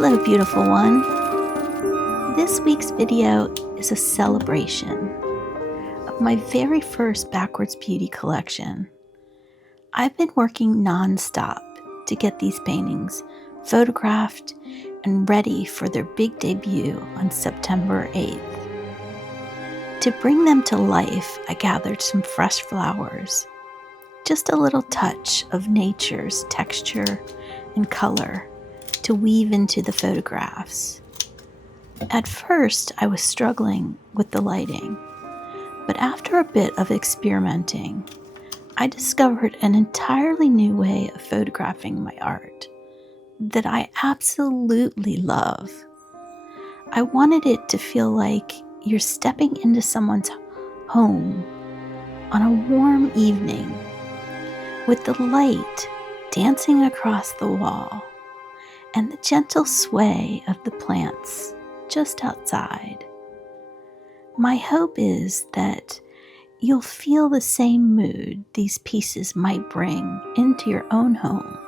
Hello, beautiful one. This week's video is a celebration of my very first Backwards Beauty collection. I've been working non-stop to get these paintings photographed and ready for their big debut on September 8th. To bring them to life, I gathered some fresh flowers, just a little touch of nature's texture and color to weave into the photographs. At first, I was struggling with the lighting, but after a bit of experimenting, I discovered an entirely new way of photographing my art that I absolutely love. I wanted it to feel like you're stepping into someone's home on a warm evening with the light dancing across the wall and the gentle sway of the plants just outside. My hope is that you'll feel the same mood these pieces might bring into your own home.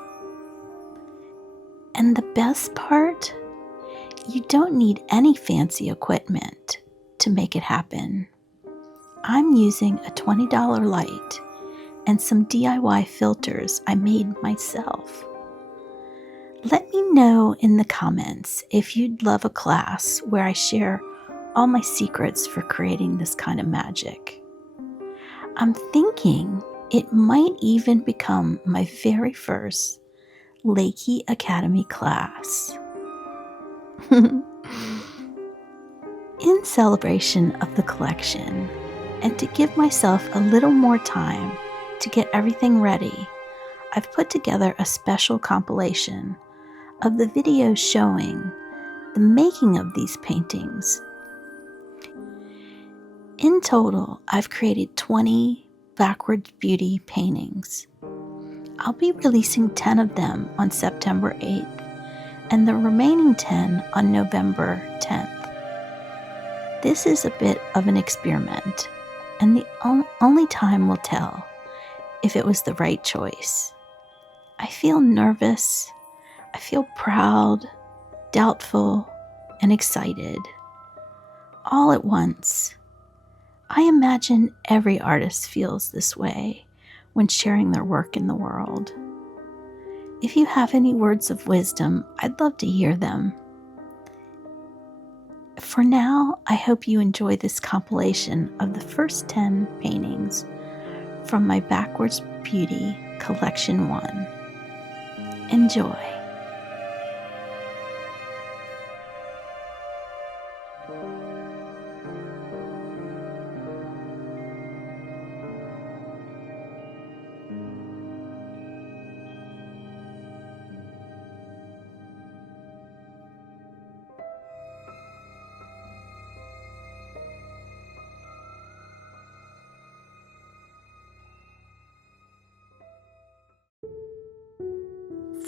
And the best part, you don't need any fancy equipment to make it happen. I'm using a $20 light and some DIY filters I made myself. Let me know in the comments if you'd love a class where I share all my secrets for creating this kind of magic. I'm thinking it might even become my very first Lakey Academy class. In celebration of the collection, and to give myself a little more time to get everything ready, I've put together a special compilation of the videos showing the making of these paintings. In total, I've created 20 Backwards Beauty paintings. I'll be releasing 10 of them on September 8th and the remaining 10 on November 10th. This is a bit of an experiment, and the only time will tell if it was the right choice. I feel nervous. I feel proud, doubtful, and excited, all at once. I imagine every artist feels this way when sharing their work in the world. If you have any words of wisdom, I'd love to hear them. For now, I hope you enjoy this compilation of the first 10 paintings from my Backwards Beauty Collection 1. Enjoy.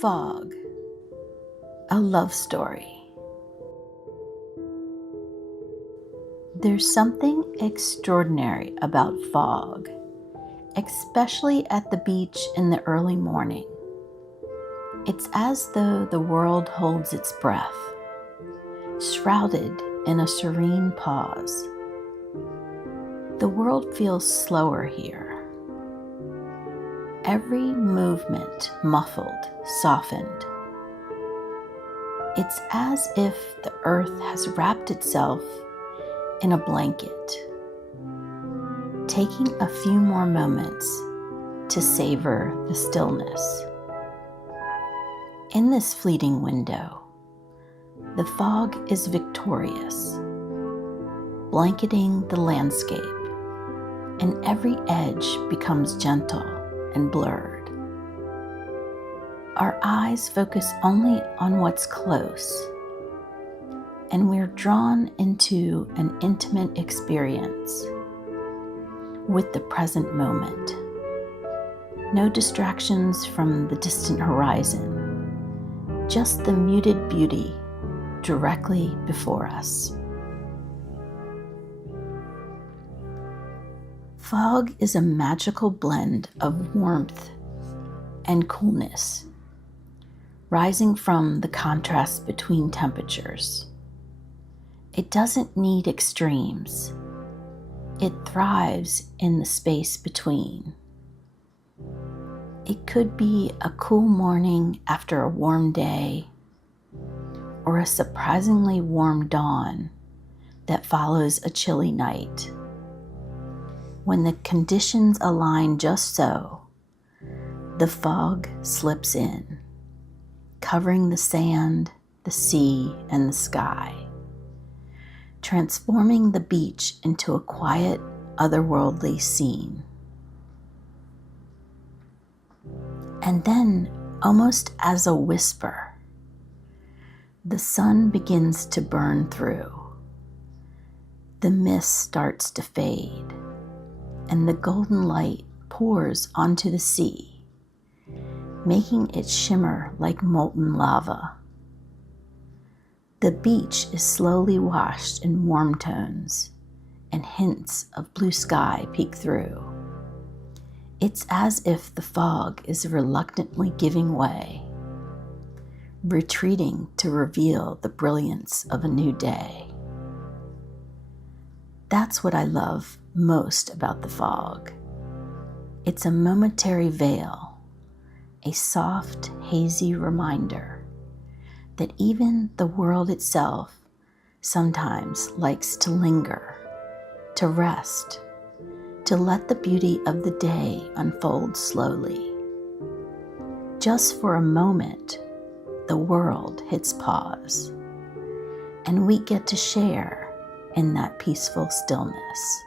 Fog, a love story. There's something extraordinary about fog, especially at the beach in the early morning. It's as though the world holds its breath, shrouded in a serene pause. The world feels slower here. Every movement muffled, softened. It's as if the earth has wrapped itself in a blanket, taking a few more moments to savor the stillness. In this fleeting window, the fog is victorious, blanketing the landscape, and every edge becomes gentle and blurred. Our eyes focus only on what's close, and we're drawn into an intimate experience with the present moment. No distractions from the distant horizon, just the muted beauty directly before us. Fog is a magical blend of warmth and coolness, rising from the contrast between temperatures. It doesn't need extremes. It thrives in the space between. It could be a cool morning after a warm day, or a surprisingly warm dawn that follows a chilly night. When the conditions align just so, the fog slips in, covering the sand, the sea, and the sky, transforming the beach into a quiet, otherworldly scene. And then, almost as a whisper, the sun begins to burn through. The mist starts to fade, and the golden light pours onto the sea, making it shimmer like molten lava. The beach is slowly washed in warm tones, and hints of blue sky peek through. It's as if the fog is reluctantly giving way, retreating to reveal the brilliance of a new day. That's what I love most about the fog. It's a momentary veil, a soft, hazy reminder that even the world itself sometimes likes to linger, to rest, to let the beauty of the day unfold slowly. Just for a moment, the world hits pause, and we get to share in that peaceful stillness.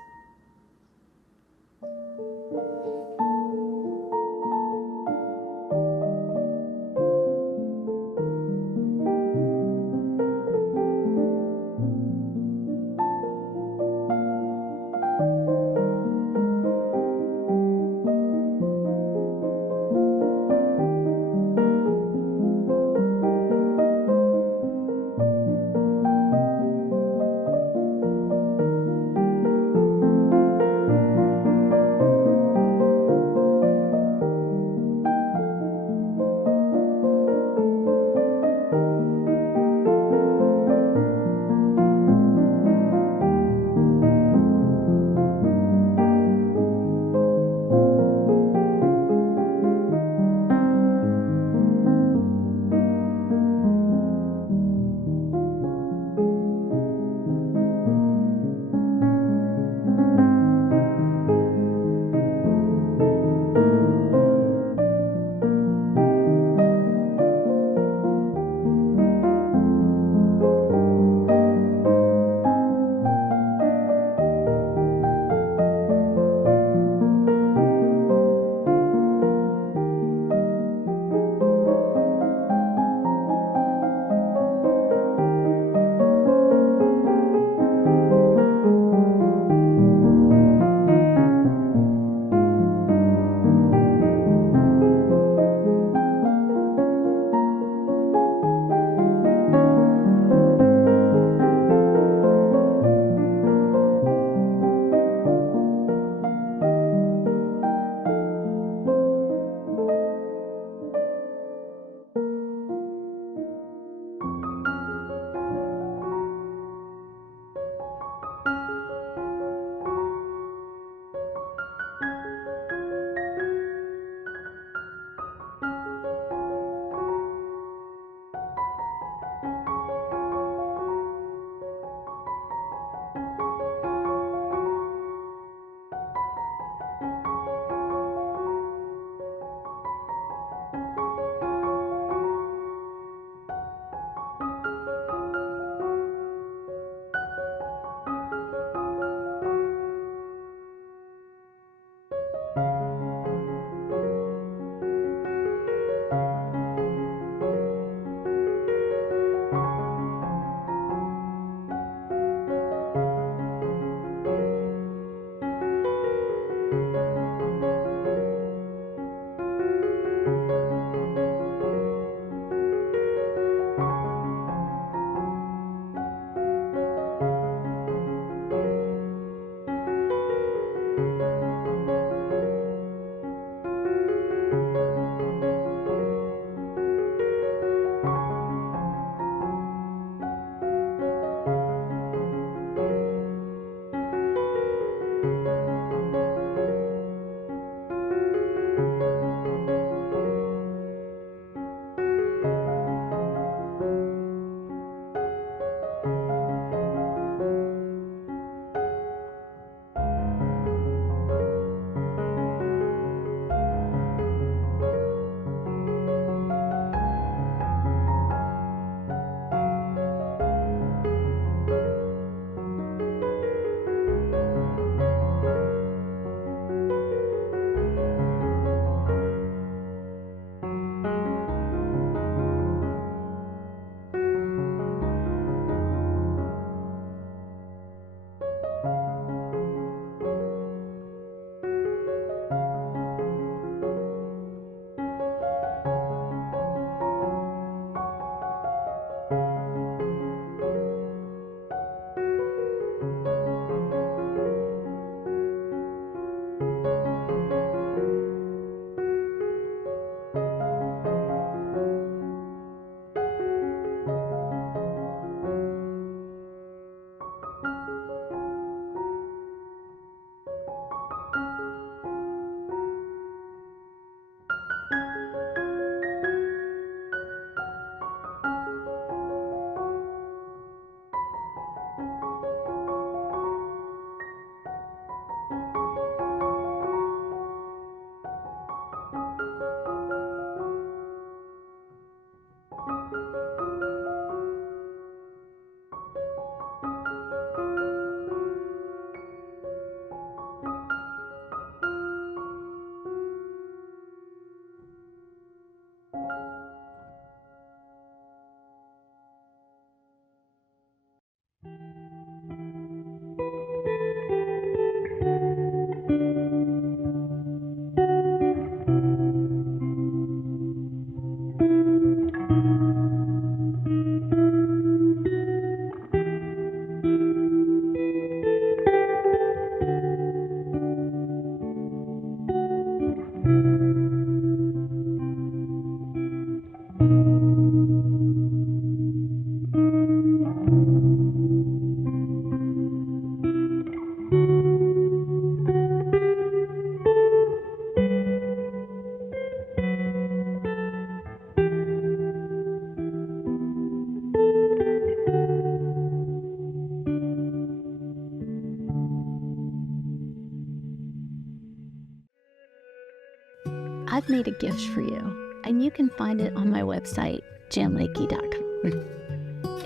I've made a gift for you, and you can find it on my website, janlakey.com.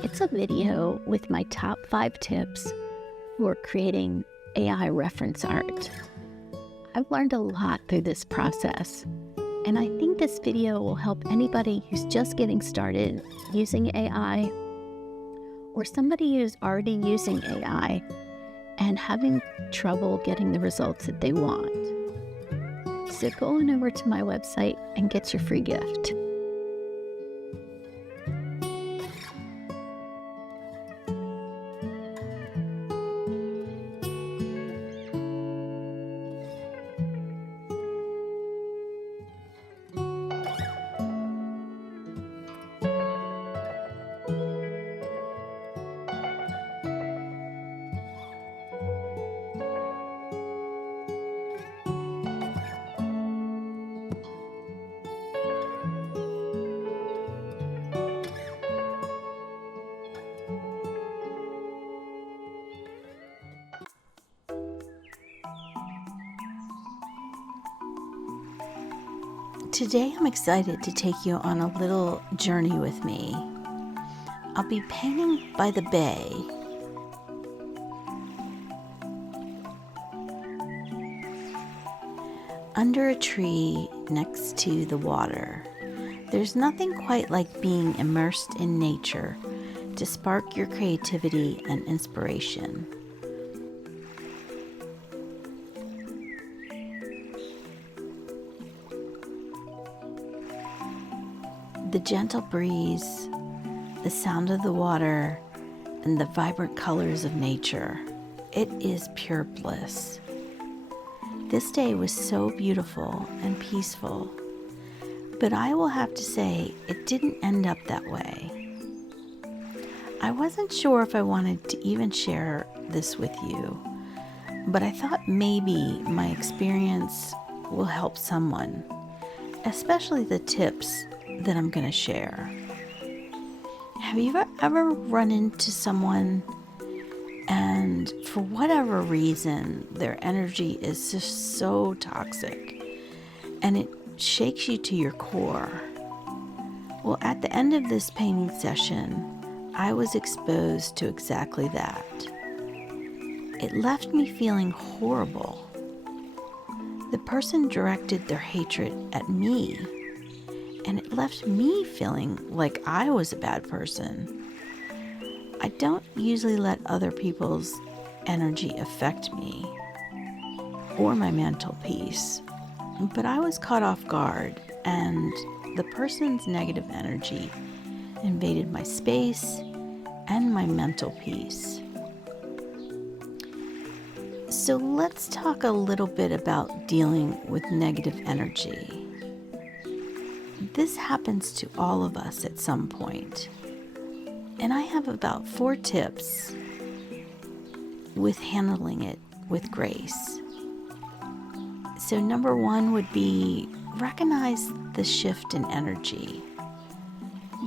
It's a video with my top 5 tips for creating AI reference art. I've learned a lot through this process, and I think this video will help anybody who's just getting started using AI, or somebody who's already using AI and having trouble getting the results that they want. So go on over to my website and get your free gift. Today I'm excited to take you on a little journey with me. I'll be painting by the bay. Under a tree next to the water. There's nothing quite like being immersed in nature to spark your creativity and inspiration. The gentle breeze, the sound of the water, and the vibrant colors of nature. It is pure bliss. This day was so beautiful and peaceful, but I will have to say it didn't end up that way. I wasn't sure if I wanted to even share this with you, but I thought maybe my experience will help someone, especially the tips that I'm going to share. Have you ever run into someone and for whatever reason their energy is just so toxic and it shakes you to your core? Well, at the end of this painting session, I was exposed to exactly that. It left me feeling horrible. The person directed their hatred at me, and it left me feeling like I was a bad person. I don't usually let other people's energy affect me or my mental peace, but I was caught off guard, and the person's negative energy invaded my space and my mental peace. So let's talk a little bit about dealing with negative energy. This happens to all of us at some point, and I have about 4 tips with handling it with grace. So number 1 would be recognize the shift in energy.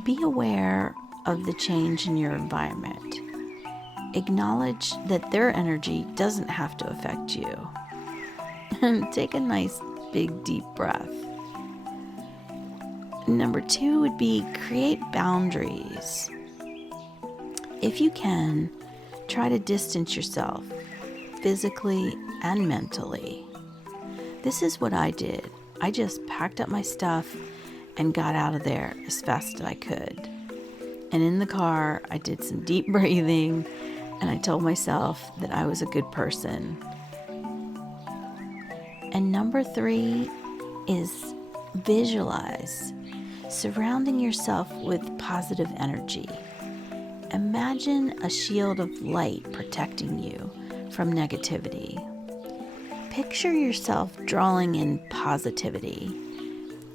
Be aware of the change in your environment. Acknowledge that their energy doesn't have to affect you. And take a nice big deep breath. Number 2 would be create boundaries. If you can, try to distance yourself physically and mentally. This is what I did. I just packed up my stuff and got out of there as fast as I could. And in the car, I did some deep breathing, and I told myself that I was a good person. And number 3 is visualize. Surrounding yourself with positive energy. Imagine a shield of light protecting you from negativity. Picture yourself drawing in positivity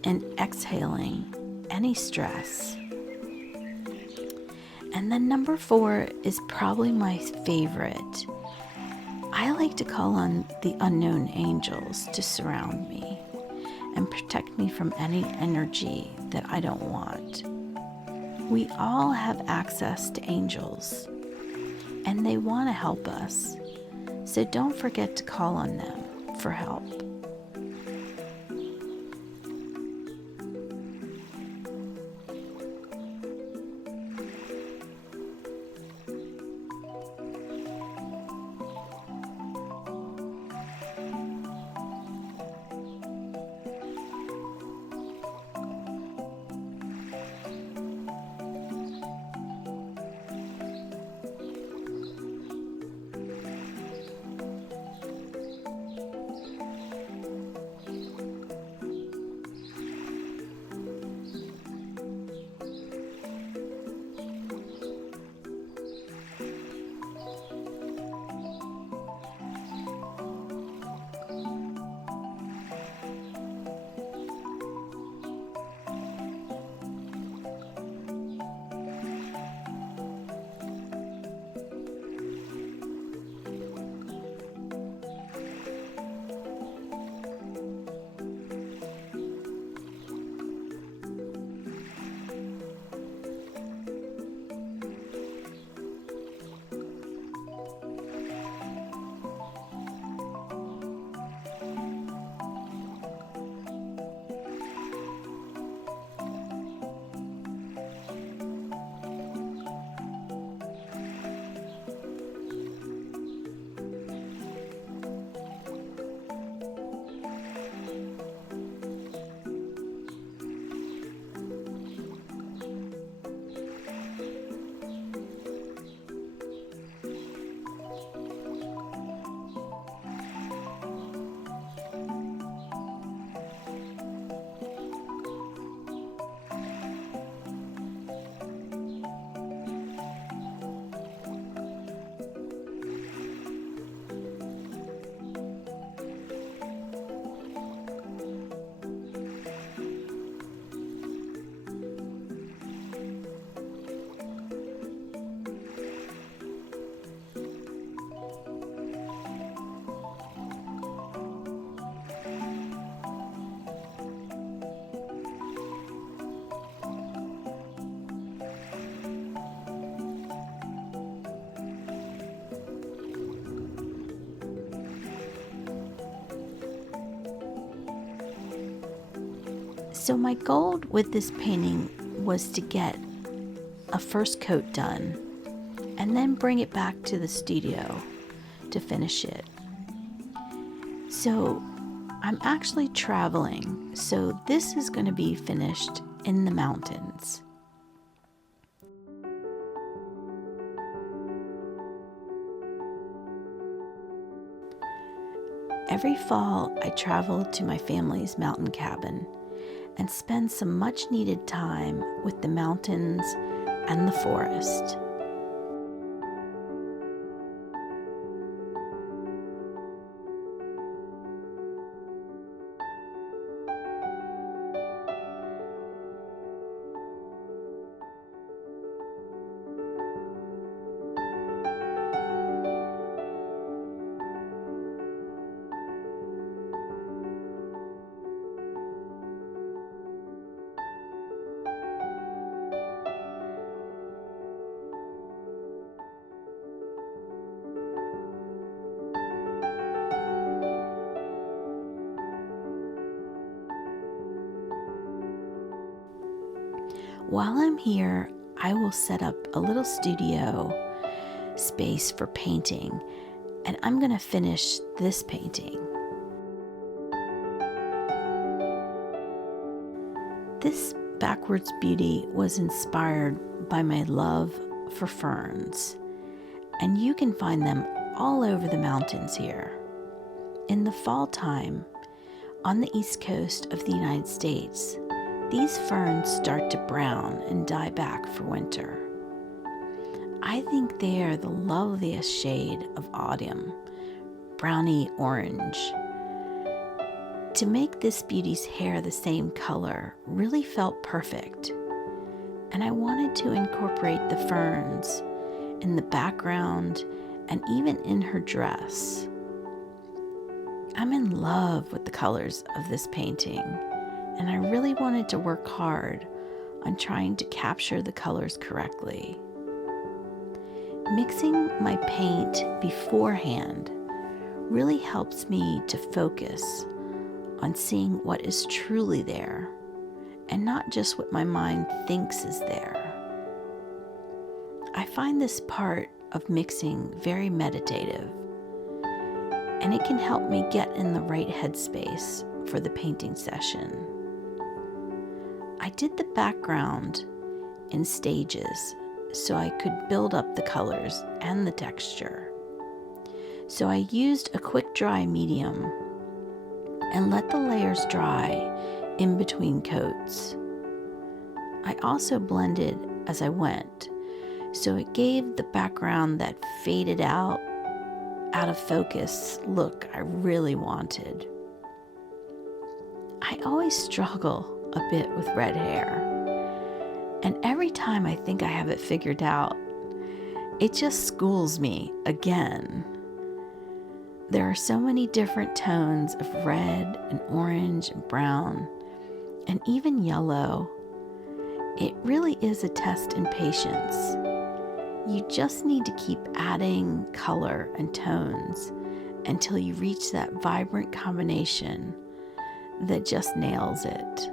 and exhaling any stress. And then number 4 is probably my favorite. I like to call on the unknown angels to surround me and protect me from any energy that I don't want. We all have access to angels, and they want to help us, so don't forget to call on them for help. So my goal with this painting was to get a first coat done and then bring it back to the studio to finish it. So I'm actually traveling, so this is going to be finished in the mountains. Every fall, I travel to my family's mountain cabin and spend some much needed time with the mountains and the forest. While I'm here, I will set up a little studio space for painting, and I'm going to finish this painting. This backwards beauty was inspired by my love for ferns, and you can find them all over the mountains here. In the fall time, on the east coast of the United States, these ferns start to brown and die back for winter. I think they are the loveliest shade of autumn, browny orange. To make this beauty's hair the same color really felt perfect, and I wanted to incorporate the ferns in the background and even in her dress. I'm in love with the colors of this painting, and I really wanted to work hard on trying to capture the colors correctly. Mixing my paint beforehand really helps me to focus on seeing what is truly there and not just what my mind thinks is there. I find this part of mixing very meditative, and it can help me get in the right headspace for the painting session. I did the background in stages so I could build up the colors and the texture. So I used a quick dry medium and let the layers dry in between coats. I also blended as I went, so it gave the background that faded out of focus look I really wanted. I always struggle a bit with red hair, and every time I think I have it figured out, it just schools me again. There are so many different tones of red and orange and brown and even yellow. It really is a test in patience. You just need to keep adding color and tones until you reach that vibrant combination that just nails it.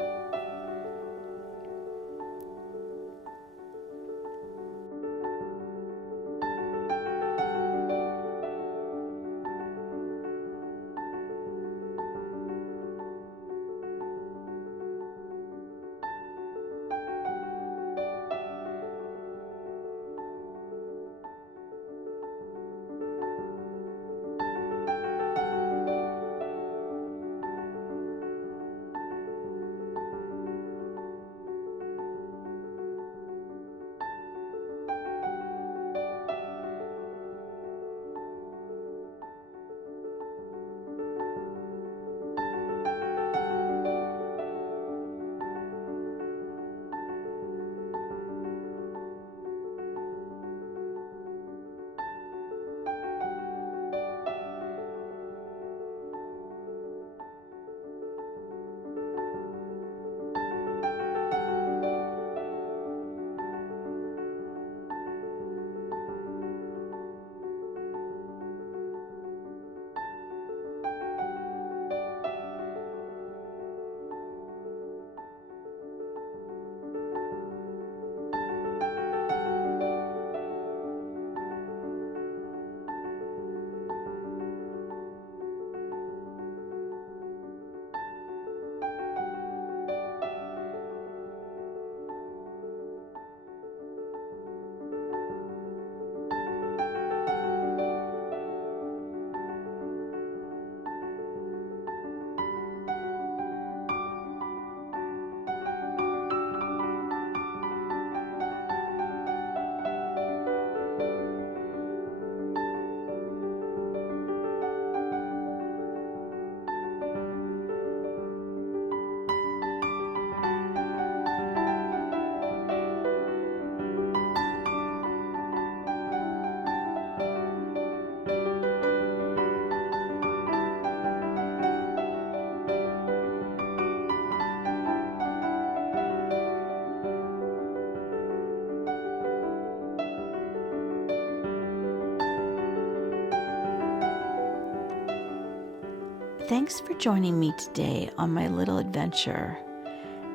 Thanks for joining me today on my little adventure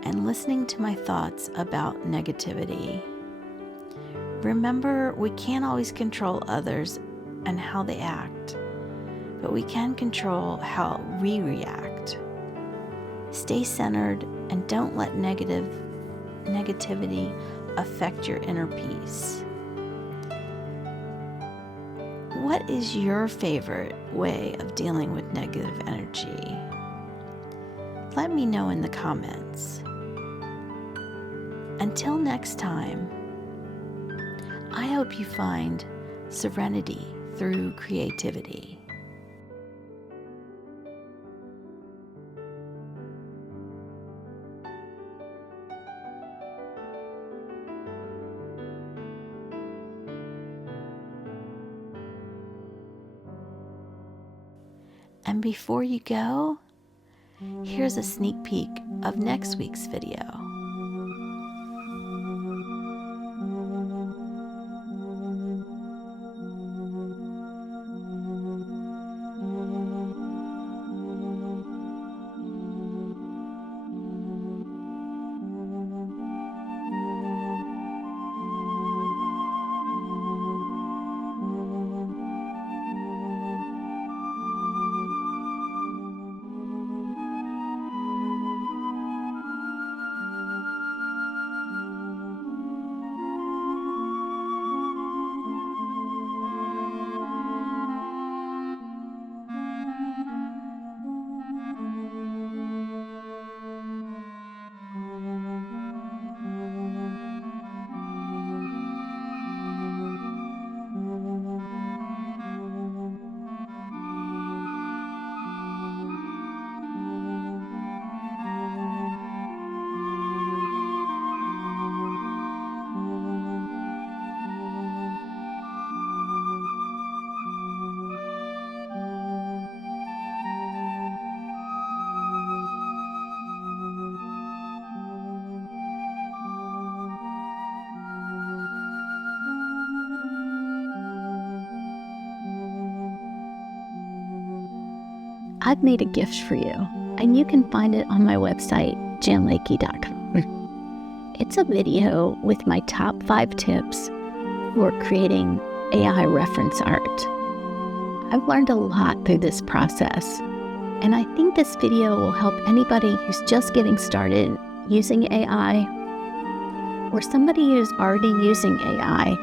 and listening to my thoughts about negativity. Remember, we can't always control others and how they act, but we can control how we react. Stay centered and don't let negativity affect your inner peace. What is your favorite way of dealing with negative energy? Let me know in the comments. Until next time, I hope you find serenity through creativity. And before you go, here's a sneak peek of next week's video. I've made a gift for you, and you can find it on my website, janlakey.com. It's a video with my top 5 tips for creating AI reference art. I've learned a lot through this process, and I think this video will help anybody who's just getting started using AI, or somebody who's already using AI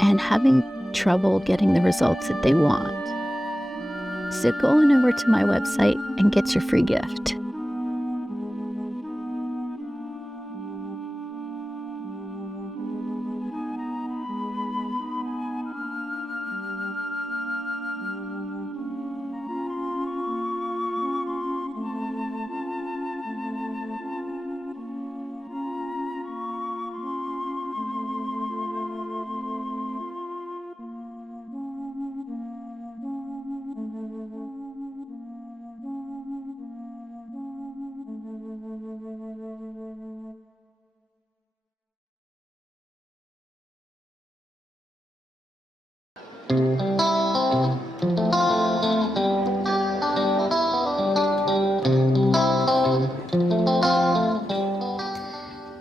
and having trouble getting the results that they want. So go on over to my website and get your free gift.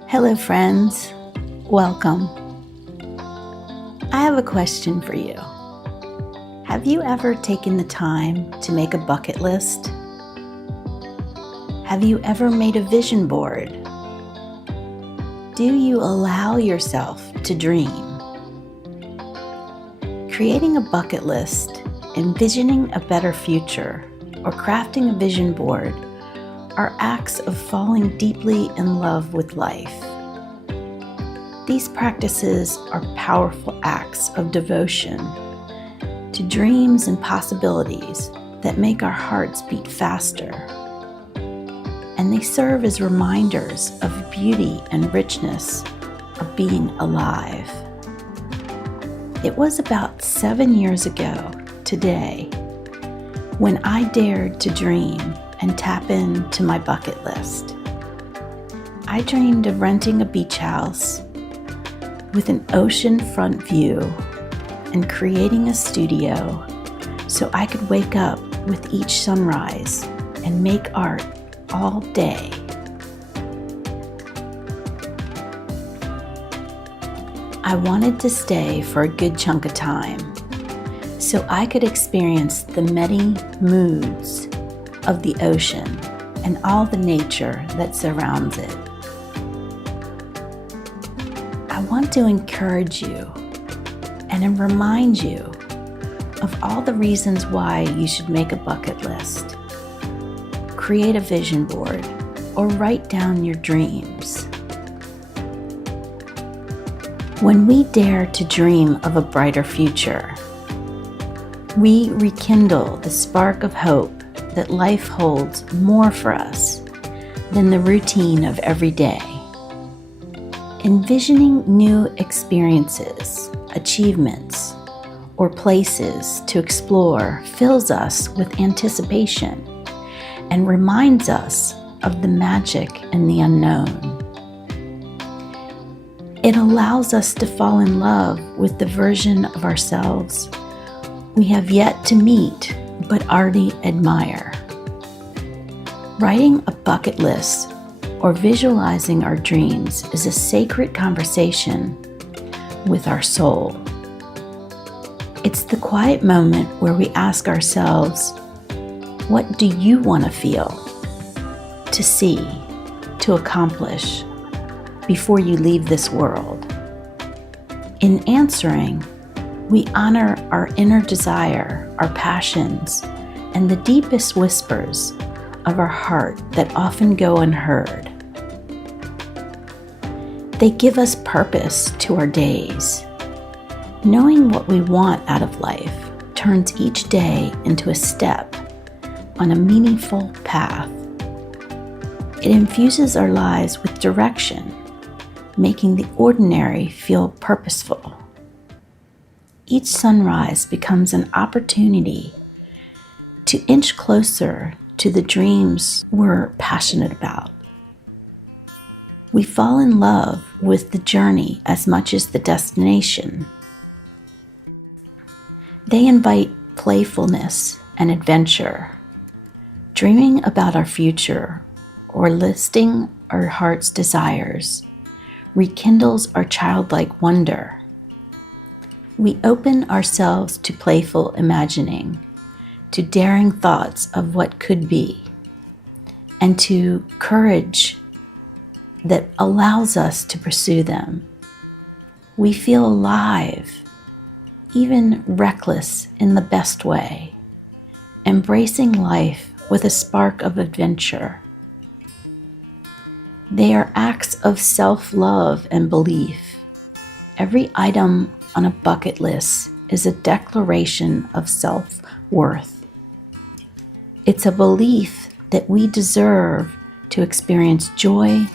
Hello friends, welcome. I have a question for you. Have you ever taken the time to make a bucket list? Have you ever made a vision board? Do you allow yourself to dream? Creating a bucket list, envisioning a better future, or crafting a vision board are acts of falling deeply in love with life. These practices are powerful acts of devotion to dreams and possibilities that make our hearts beat faster. And they serve as reminders of beauty and richness of being alive. It was about 7 years ago today when I dared to dream and tap into my bucket list. I dreamed of renting a beach house with an ocean-front view and creating a studio so I could wake up with each sunrise and make art all day. I wanted to stay for a good chunk of time so I could experience the many moods of the ocean and all the nature that surrounds it. I want to encourage you and remind you of all the reasons why you should make a bucket list, create a vision board, or write down your dreams. When we dare to dream of a brighter future, we rekindle the spark of hope that life holds more for us than the routine of every day. Envisioning new experiences, achievements, or places to explore fills us with anticipation and reminds us of the magic in the unknown. It allows us to fall in love with the version of ourselves we have yet to meet but already admire. Writing a bucket list or visualizing our dreams is a sacred conversation with our soul. It's the quiet moment where we ask ourselves, what do you want to feel, to see, to accomplish before you leave this world? In answering, we honor our inner desire, our passions, and the deepest whispers of our heart that often go unheard. They give us purpose to our days. Knowing what we want out of life turns each day into a step on a meaningful path. It infuses our lives with direction, making the ordinary feel purposeful. Each sunrise becomes an opportunity to inch closer to the dreams we're passionate about. We fall in love with the journey as much as the destination. They invite playfulness and adventure. Dreaming about our future or listing our heart's desires rekindles our childlike wonder. We open ourselves to playful imagining, to daring thoughts of what could be, and to courage that allows us to pursue them. We feel alive, even reckless in the best way, embracing life with a spark of adventure. They are acts of self-love and belief. Every item on a bucket list is a declaration of self-worth. It's a belief that we deserve to experience joy,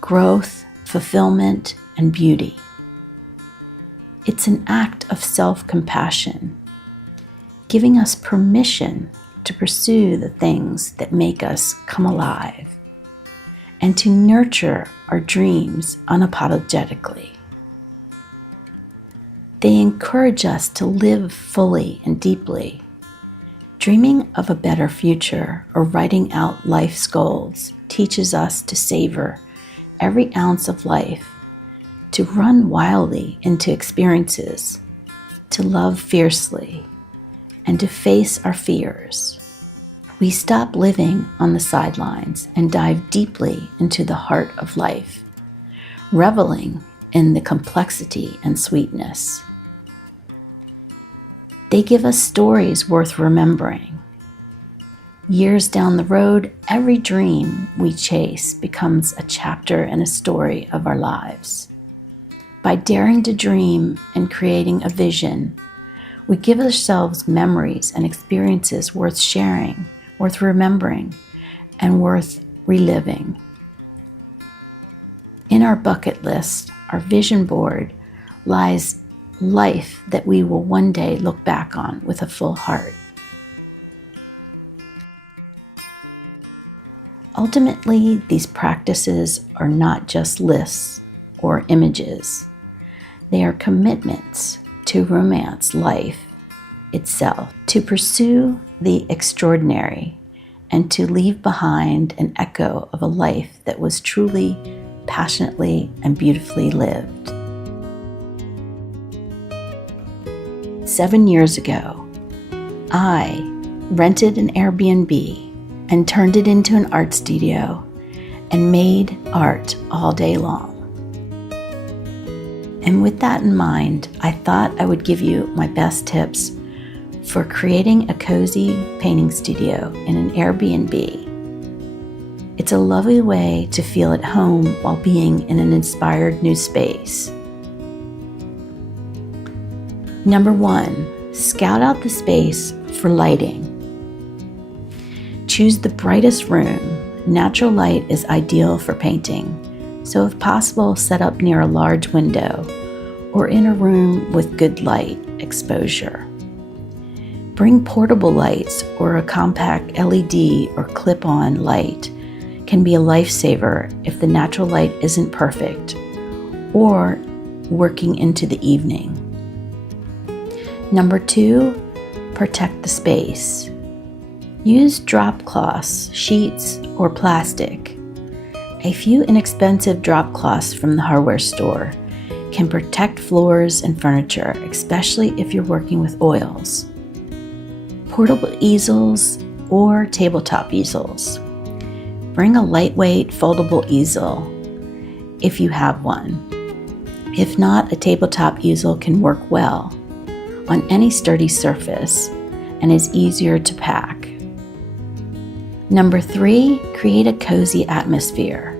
growth, fulfillment, and beauty. It's an act of self-compassion, giving us permission to pursue the things that make us come alive and to nurture our dreams unapologetically. They encourage us to live fully and deeply. Dreaming of a better future or writing out life's goals teaches us to savor every ounce of life, to run wildly into experiences, to love fiercely, and to face our fears. We stop living on the sidelines and dive deeply into the heart of life, reveling in the complexity and sweetness. They give us stories worth remembering. Years down the road, every dream we chase becomes a chapter in a story of our lives. By daring to dream and creating a vision, we give ourselves memories and experiences worth sharing, worth remembering, and worth reliving. In our bucket list, our vision board, lies life that we will one day look back on with a full heart. Ultimately, these practices are not just lists or images. They are commitments to romance life itself, to pursue the extraordinary and to leave behind an echo of a life that was truly, passionately, and beautifully lived. 7 years ago, I rented an Airbnb and turned it into an art studio and made art all day long. And with that in mind, I thought I would give you my best tips for creating a cozy painting studio in an Airbnb. It's a lovely way to feel at home while being in an inspired new space. Number 1, scout out the space for lighting. Choose the brightest room. Natural light is ideal for painting, so if possible, set up near a large window or in a room with good light exposure. Bring portable lights, or a compact LED or clip-on light can be a lifesaver if the natural light isn't perfect or working into the evening. Number 2, protect the space. Use drop cloths, sheets, or plastic. A few inexpensive drop cloths from the hardware store can protect floors and furniture, especially if you're working with oils. Portable easels or tabletop easels. Bring a lightweight foldable easel if you have one. If not, a tabletop easel can work well on any sturdy surface and is easier to pack. Number 3, create a cozy atmosphere.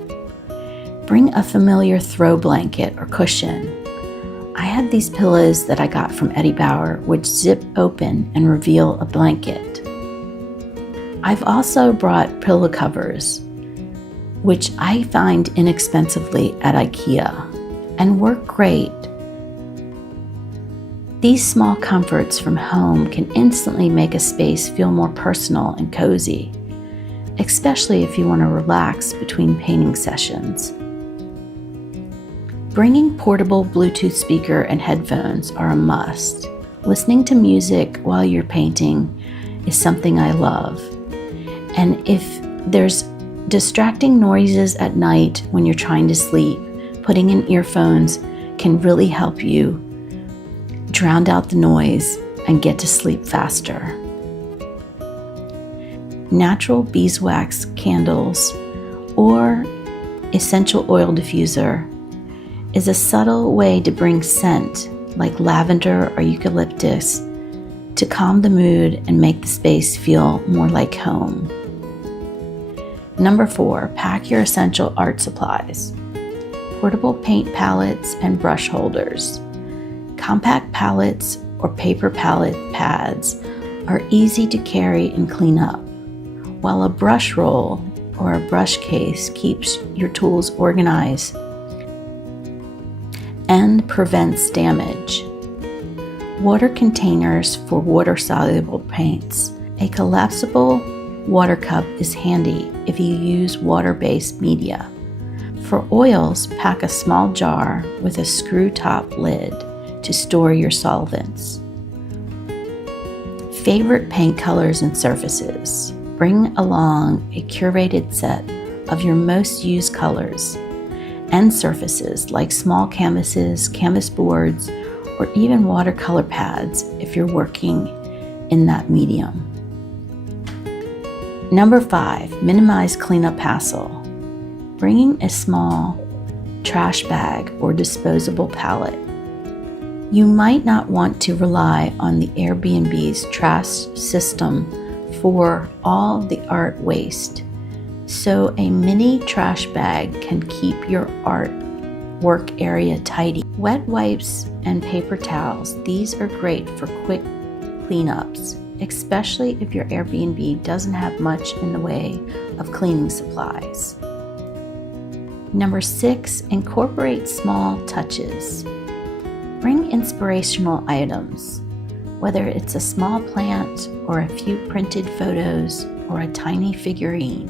Bring a familiar throw blanket or cushion. I have these pillows that I got from Eddie Bauer, which zip open and reveal a blanket. I've also brought pillow covers, which I find inexpensively at IKEA and work great. These small comforts from home can instantly make a space feel more personal and cozy, especially if you want to relax between painting sessions. Bringing portable Bluetooth speaker and headphones are a must. Listening to music while you're painting is something I love. And if there's distracting noises at night when you're trying to sleep, putting in earphones can really help you drown out the noise and get to sleep faster. Natural beeswax candles or essential oil diffuser is a subtle way to bring scent like lavender or eucalyptus to calm the mood and make the space feel more like home. Number 4, pack your essential art supplies. Portable paint palettes and brush holders. Compact palettes or paper palette pads are easy to carry and clean up, while a brush roll or a brush case keeps your tools organized and prevents damage. Water containers for water-soluble paints. A collapsible water cup is handy if you use water-based media. For oils, pack a small jar with a screw-top lid to store your solvents. Favorite paint colors and surfaces. Bring along a curated set of your most used colors and surfaces like small canvases, canvas boards, or even watercolor pads if you're working in that medium. Number 5, minimize cleanup hassle. Bringing a small trash bag or disposable pallet. You might not want to rely on the Airbnb's trash system for all the art waste, so a mini trash bag can keep your art work area tidy. Wet wipes and paper towels, these are great for quick cleanups, especially if your Airbnb doesn't have much in the way of cleaning supplies. Number 6, incorporate small touches. Bring inspirational items, whether it's a small plant or a few printed photos or a tiny figurine.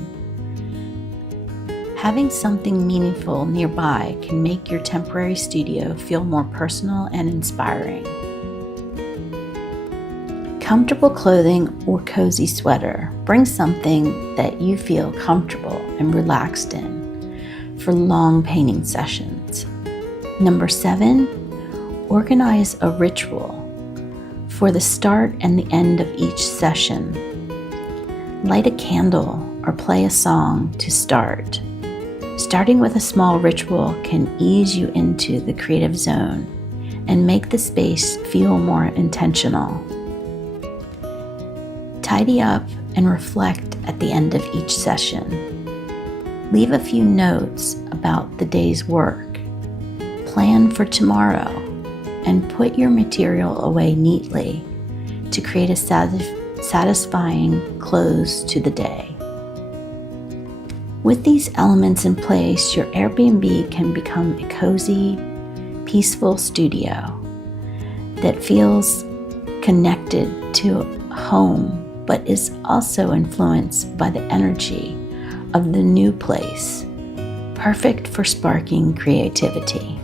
Having something meaningful nearby can make your temporary studio feel more personal and inspiring. Comfortable clothing or cozy sweater. Bring something that you feel comfortable and relaxed in for long painting sessions. Number 7, organize a ritual for the start and the end of each session. Light a candle or play a song to start. Starting with a small ritual can ease you into the creative zone and make the space feel more intentional. Tidy up and reflect at the end of each session. Leave a few notes about the day's work. Plan for tomorrow and put your material away neatly to create a satisfying close to the day. With these elements in place, your Airbnb can become a cozy, peaceful studio that feels connected to home but is also influenced by the energy of the new place, perfect for sparking creativity.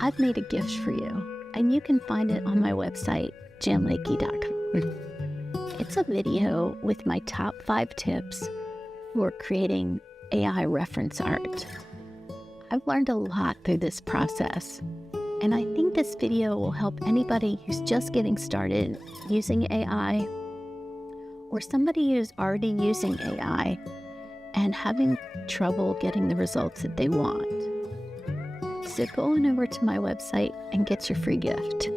I've made a gift for you, and you can find it on my website, janlakey.com. It's a video with my top 5 tips for creating AI reference art. I've learned a lot through this process, and I think this video will help anybody who's just getting started using AI, or somebody who's already using AI and having trouble getting the results that they want. So go on over to my website and get your free gift.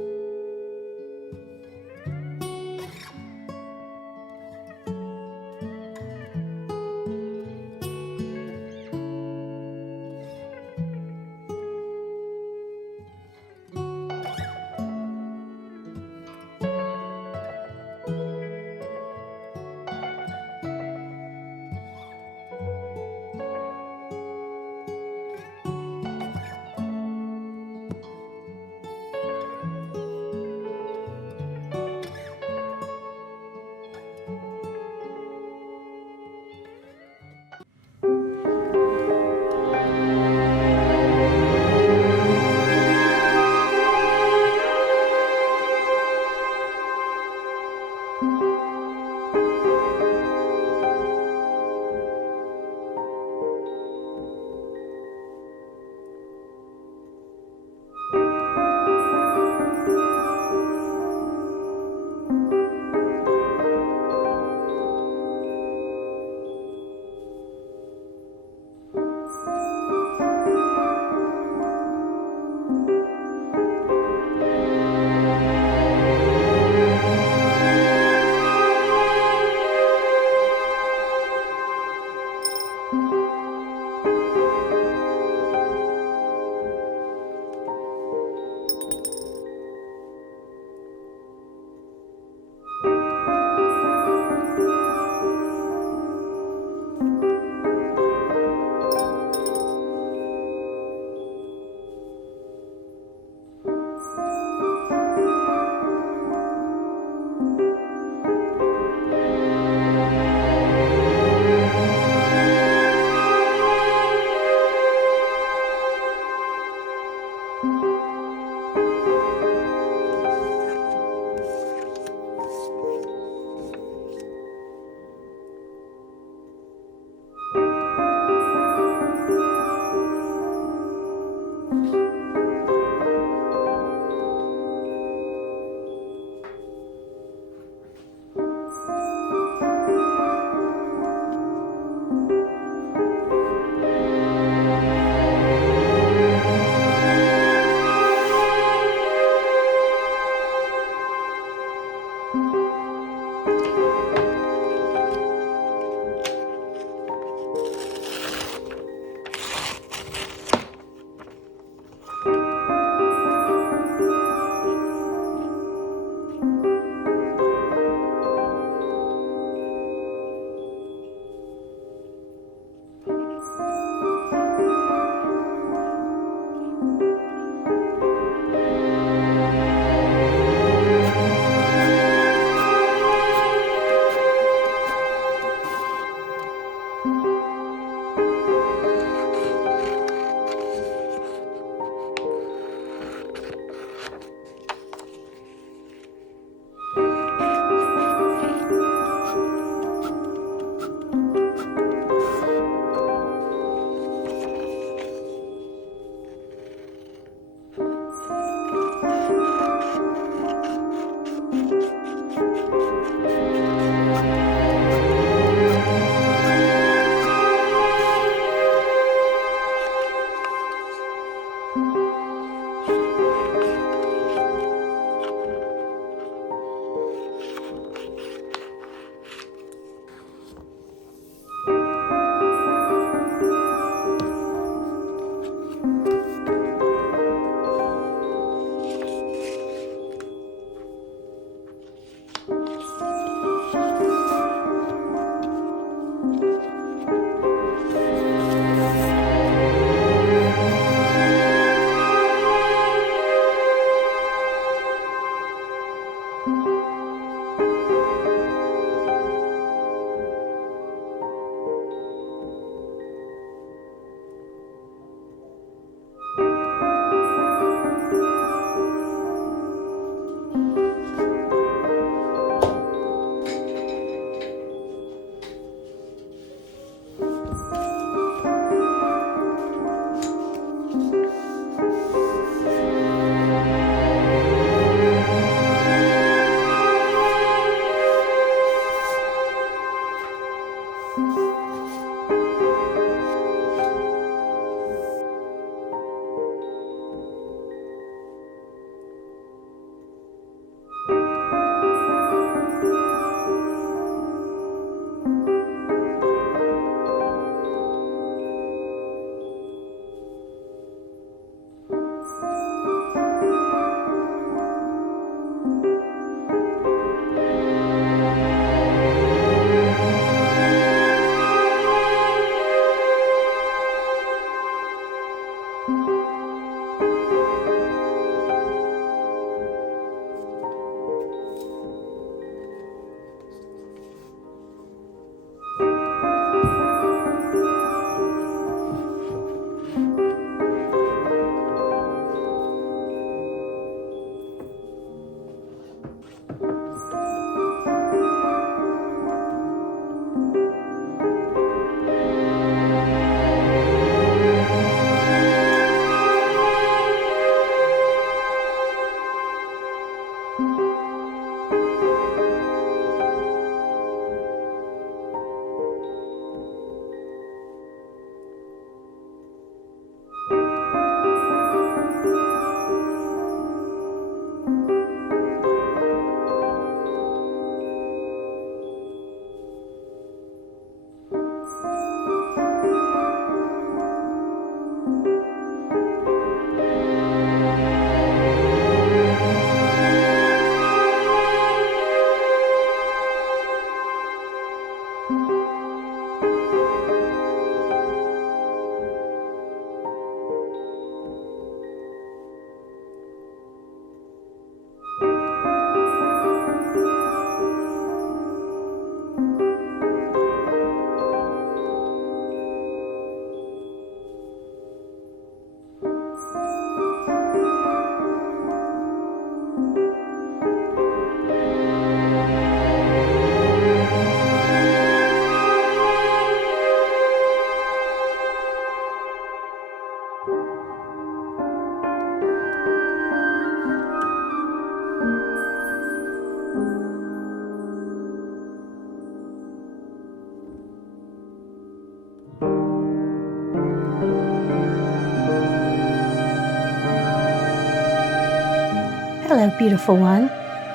Hello, beautiful one.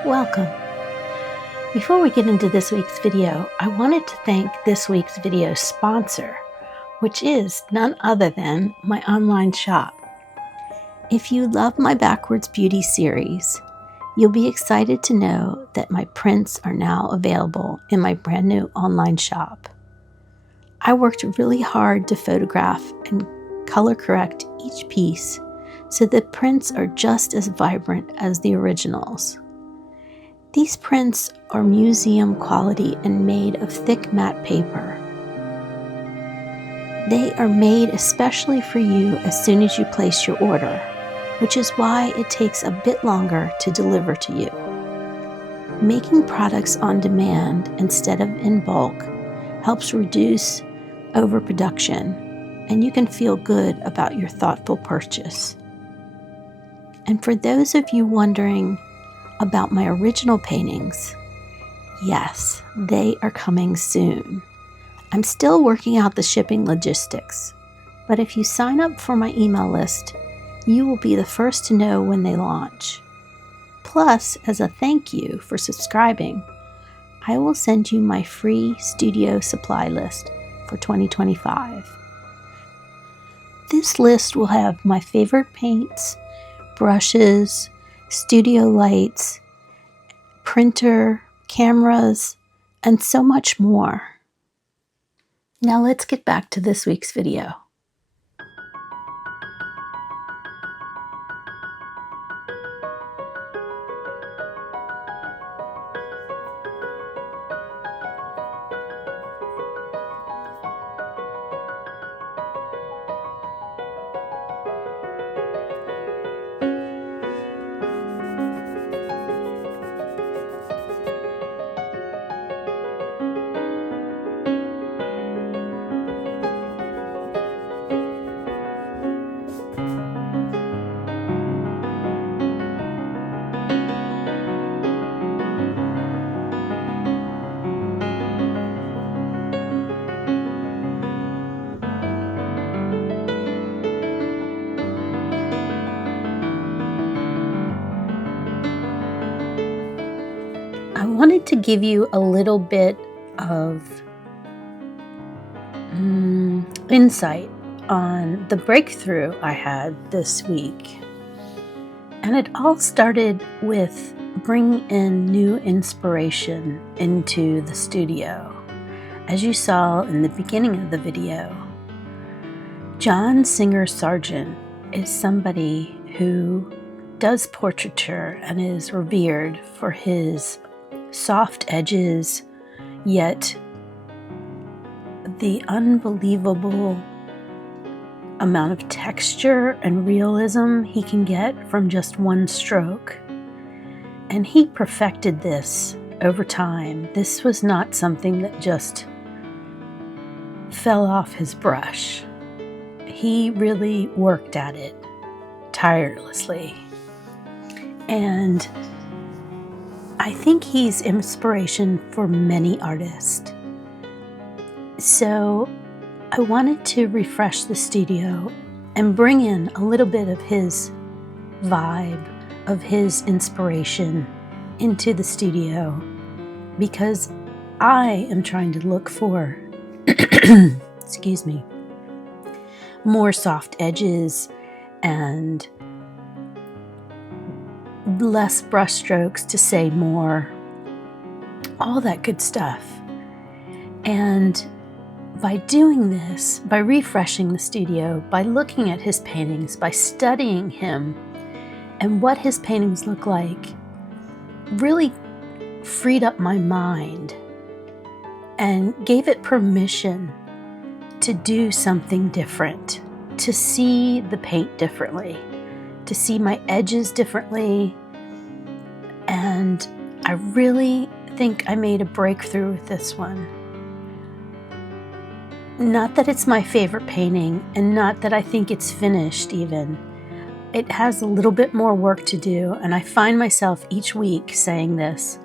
Welcome. Before we get into this week's video, I wanted to thank this week's video sponsor, which is none other than my online shop. If you love my Backwards Beauty series, you'll be excited to know that my prints are now available in my brand new online shop. I worked really hard to photograph and color correct each piece so the prints are just as vibrant as the originals. These prints are museum quality and made of thick matte paper. They are made especially for you as soon as you place your order, which is why it takes a bit longer to deliver to you. Making products on demand instead of in bulk helps reduce overproduction, and you can feel good about your thoughtful purchase. And for those of you wondering about my original paintings, yes, they are coming soon. I'm still working out the shipping logistics, but if you sign up for my email list, You will be the first to know when they launch. Plus, as a thank you for subscribing, I will send you my free studio supply list for 2025. This list will have my favorite paints, brushes, studio lights, printer, cameras, and so much more. Now let's get back to this week's video. I wanted to give you a little bit of insight on the breakthrough I had this week. And it all started with bringing in new inspiration into the studio. As you saw in the beginning of the video, John Singer Sargent is somebody who does portraiture and is revered for his soft edges, yet the unbelievable amount of texture and realism he can get from just one stroke. And he perfected this over time. This was not something that just fell off his brush. He really worked at it tirelessly. And I think he's inspiration for many artists. So I wanted to refresh the studio and bring in a little bit of his vibe, of his inspiration into the studio, because I am trying to look for, excuse me, more soft edges and less brush strokes to say more, all that good stuff. And by doing this, by refreshing the studio, by looking at his paintings, by studying him and what his paintings look like, really freed up my mind and gave it permission to do something different, to see the paint differently, to see my edges differently. And I really think I made a breakthrough with this one. Not that it's my favorite painting, and not that I think it's finished even. It has a little bit more work to do, and I find myself each week saying this.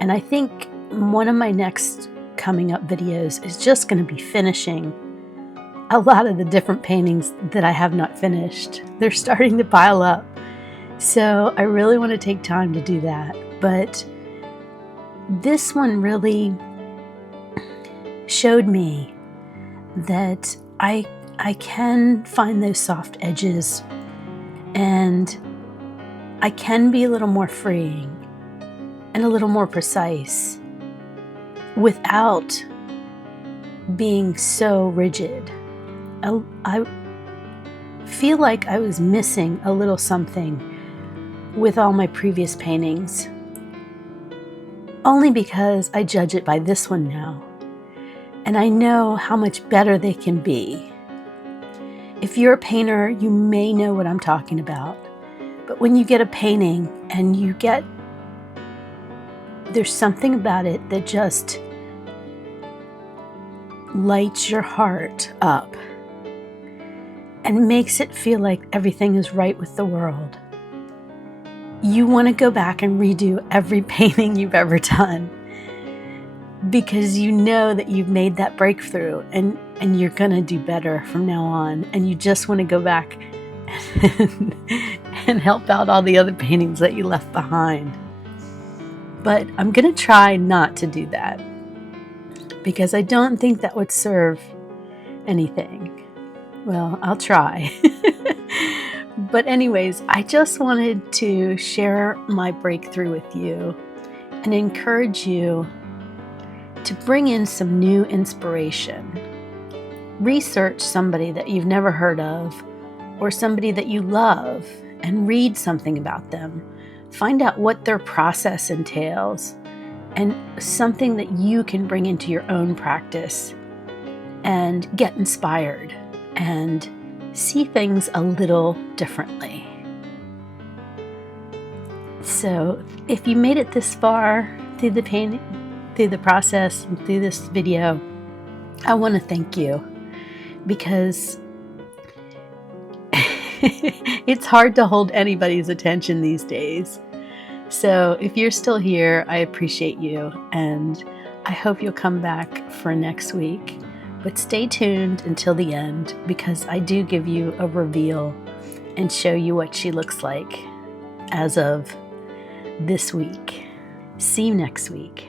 And I think one of my next coming up videos is just going to be finishing a lot of the different paintings that I have not finished. They're starting to pile up. So I really want to take time to do that. But this one really showed me that I can find those soft edges, and I can be a little more freeing and a little more precise without being so rigid. I feel like I was missing a little something with all my previous paintings, only because I judge it by this one now. And I know how much better they can be. If you're a painter, you may know what I'm talking about. But when you get a painting and there's something about it that just lights your heart up and makes it feel like everything is right with the world. You want to go back and redo every painting you've ever done, because you know that you've made that breakthrough and you're going to do better from now on. And you just want to go back and help out all the other paintings that you left behind. But I'm going to try not to do that because I don't think that would serve anything. Well, I'll try. But anyways, I just wanted to share my breakthrough with you and encourage you to bring in some new inspiration. Research somebody that you've never heard of or somebody that you love and read something about them. Find out what their process entails and something that you can bring into your own practice and get inspired and see things a little differently. So if you made it this far through the painting, through the process, and through this video, I want to thank you because it's hard to hold anybody's attention these days. So if you're still here, I appreciate you, and I hope you'll come back for next week. But stay tuned until the end because I do give you a reveal and show you what she looks like as of this week. See you next week.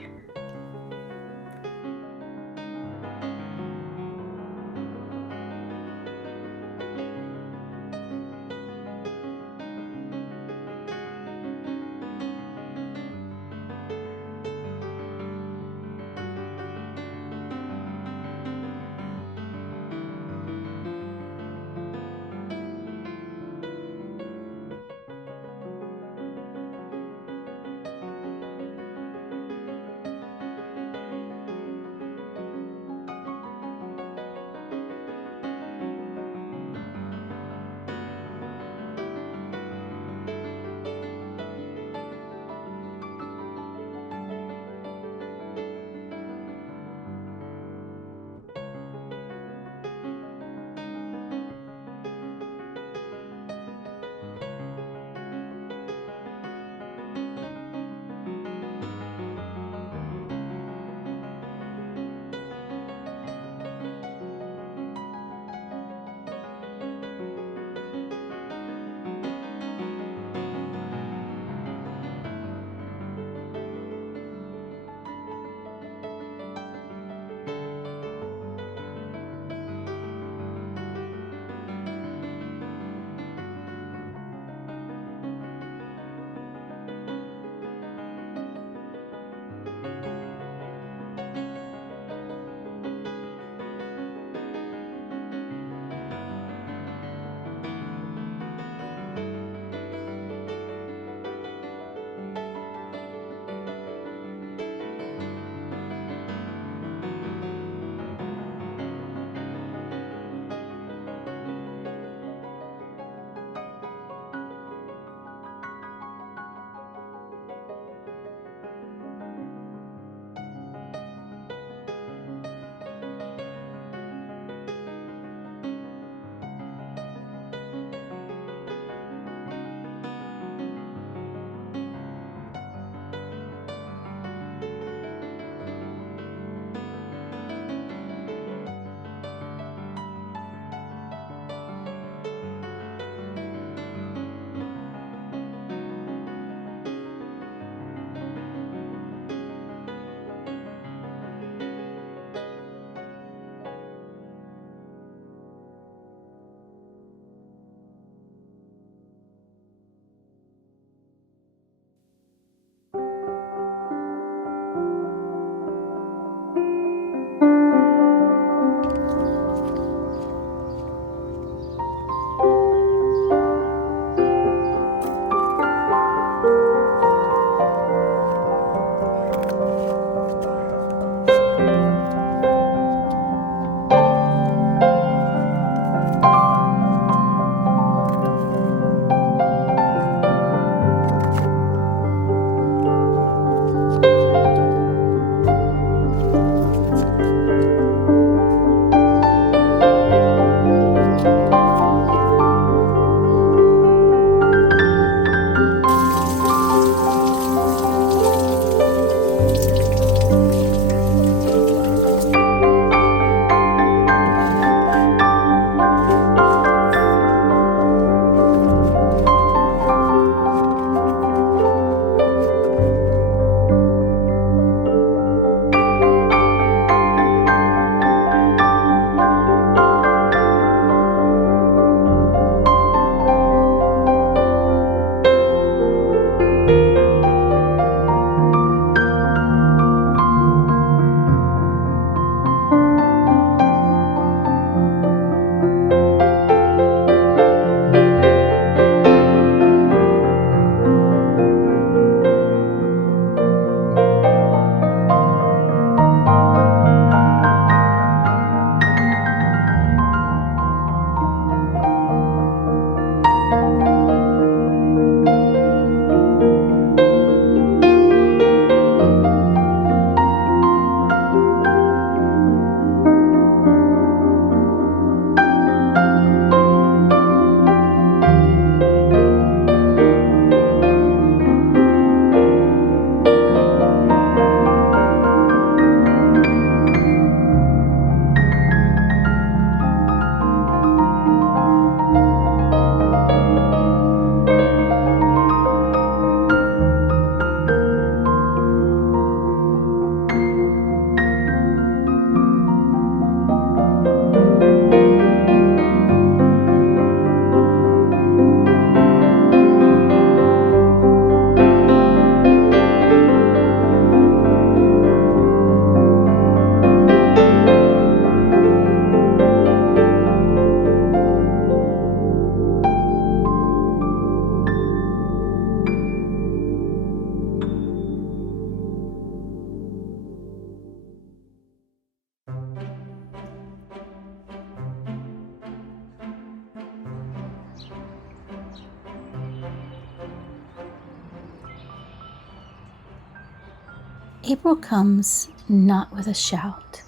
April comes not with a shout,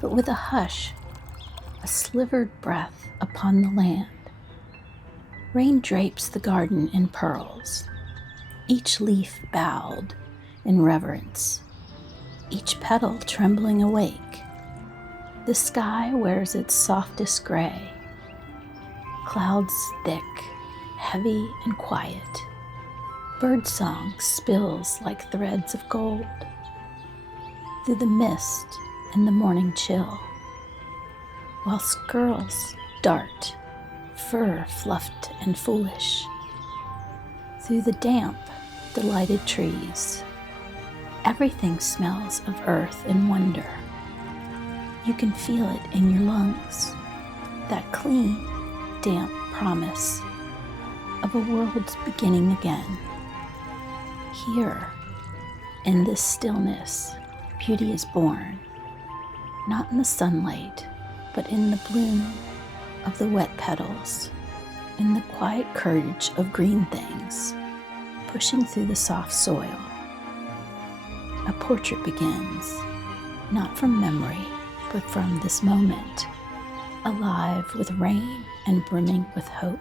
but with a hush, a slivered breath upon the land. Rain drapes the garden in pearls, each leaf bowed in reverence, each petal trembling awake. The sky wears its softest gray, clouds thick, heavy and quiet. Birdsong spills like threads of gold through the mist and the morning chill, while squirrels dart, fur fluffed and foolish, through the damp, delighted trees. Everything smells of earth and wonder. You can feel it in your lungs, that clean, damp promise of a world's beginning again. Here, in this stillness, beauty is born, not in the sunlight, but in the bloom of the wet petals, in the quiet courage of green things, pushing through the soft soil. A portrait begins, not from memory, but from this moment, alive with rain and brimming with hope.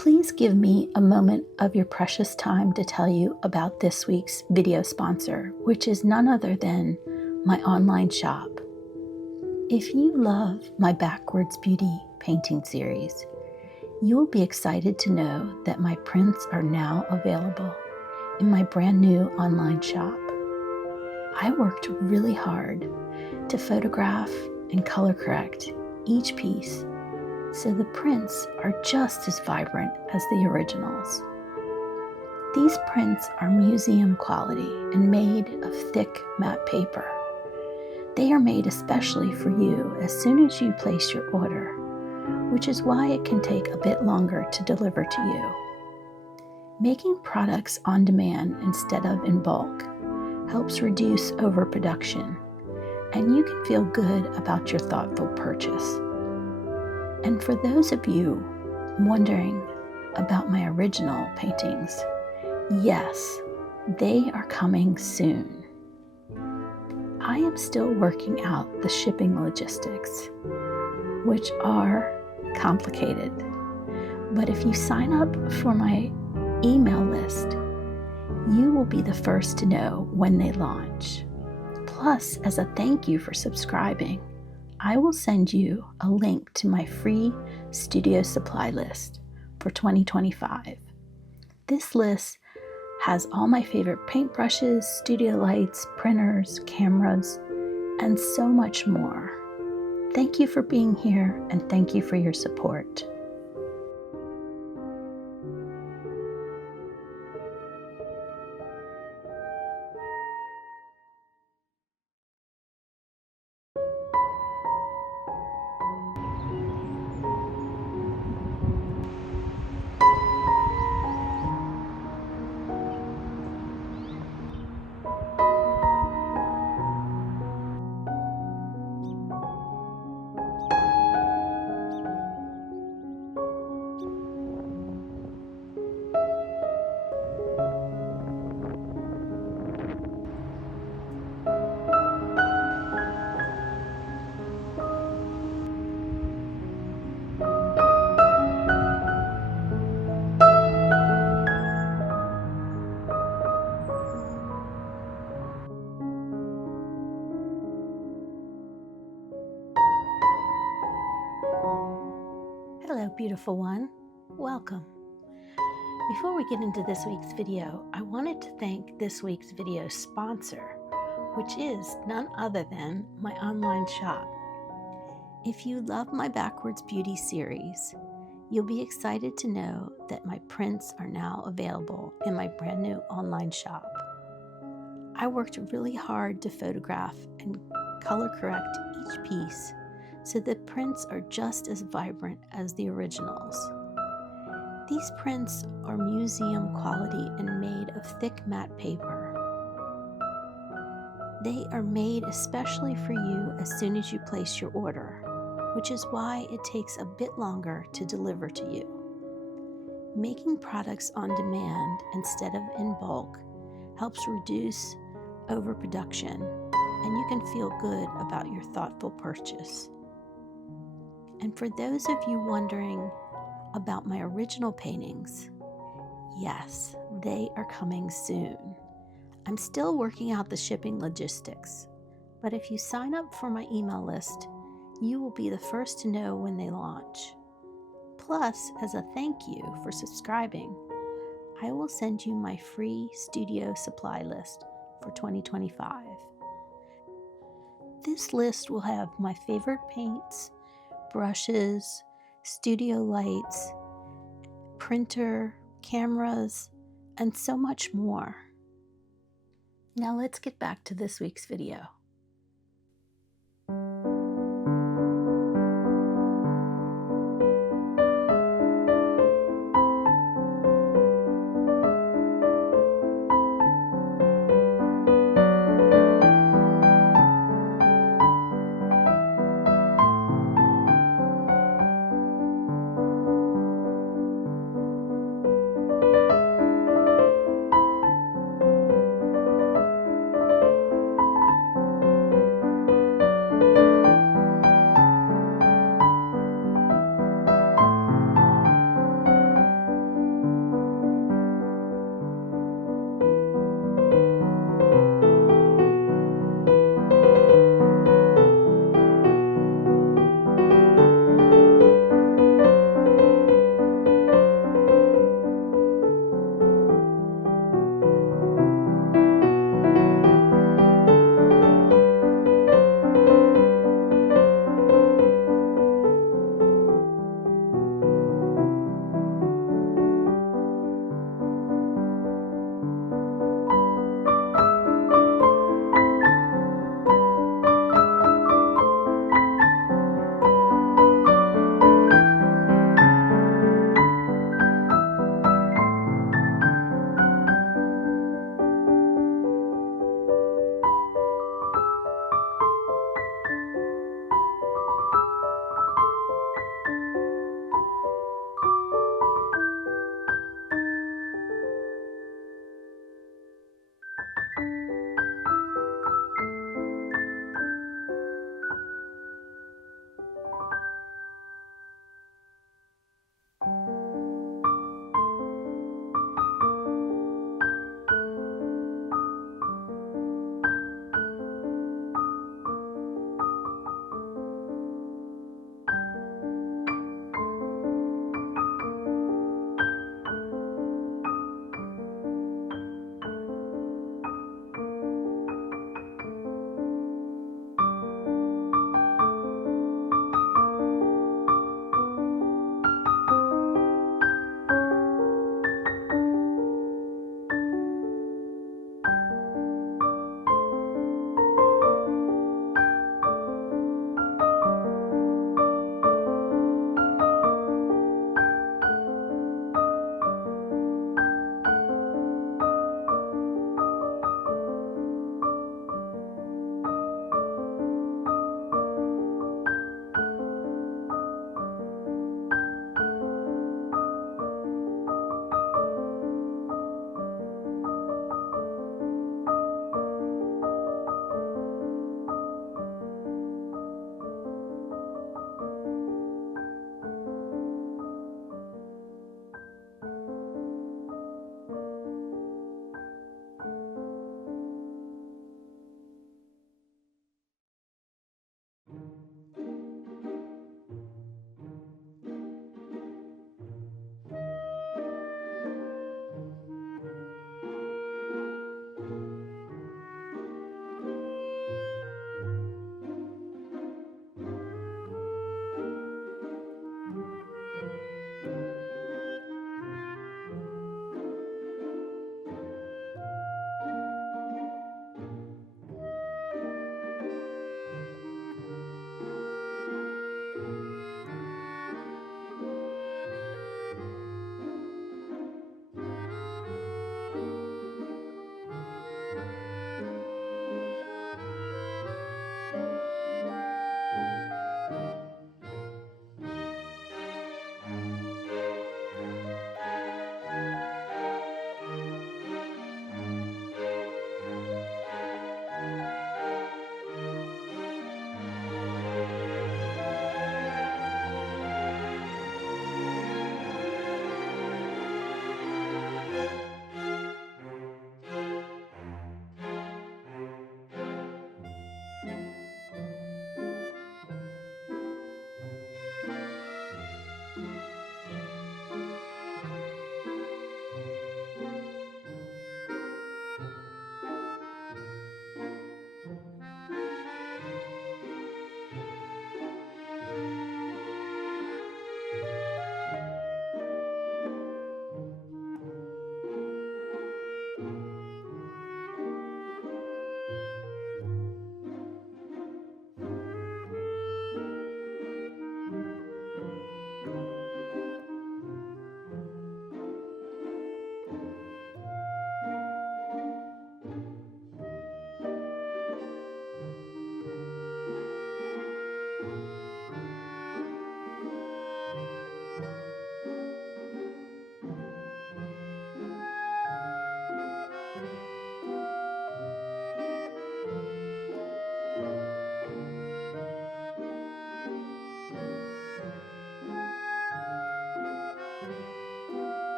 Please give me a moment of your precious time to tell you about this week's video sponsor, which is none other than my online shop. If you love my Backwards Beauty painting series, you will be excited to know that my prints are now available in my brand new online shop. I worked really hard to photograph and color correct each piece so the prints are just as vibrant as the originals. These prints are museum quality and made of thick matte paper. They are made especially for you as soon as you place your order, which is why it can take a bit longer to deliver to you. Making products on demand instead of in bulk helps reduce overproduction, and you can feel good about your thoughtful purchase. And for those of you wondering about my original paintings, yes, they are coming soon. I am still working out the shipping logistics, which are complicated. But if you sign up for my email list, you will be the first to know when they launch. Plus, as a thank you for subscribing, I will send you a link to my free studio supply list for 2025. This list has all my favorite paintbrushes, studio lights, printers, cameras, and so much more. Thank you for being here, and thank you for your support. Hello, beautiful one. Welcome. Before we get into this week's video, I wanted to thank this week's video sponsor, which is none other than my online shop. If you love my Backwards Beauty series, you'll be excited to know that my prints are now available in my brand new online shop. I worked really hard to photograph and color correct each piece so the prints are just as vibrant as the originals. These prints are museum quality and made of thick matte paper. They are made especially for you as soon as you place your order, which is why it takes a bit longer to deliver to you. Making products on demand instead of in bulk helps reduce overproduction, and you can feel good about your thoughtful purchase. And for those of you wondering about my original paintings, yes, they are coming soon. I'm still working out the shipping logistics, but if you sign up for my email list, you will be the first to know when they launch. Plus, as a thank you for subscribing, I will send you my free studio supply list for 2025. This list will have my favorite paints, brushes, studio lights, printer, cameras, and so much more. Now let's get back to this week's video.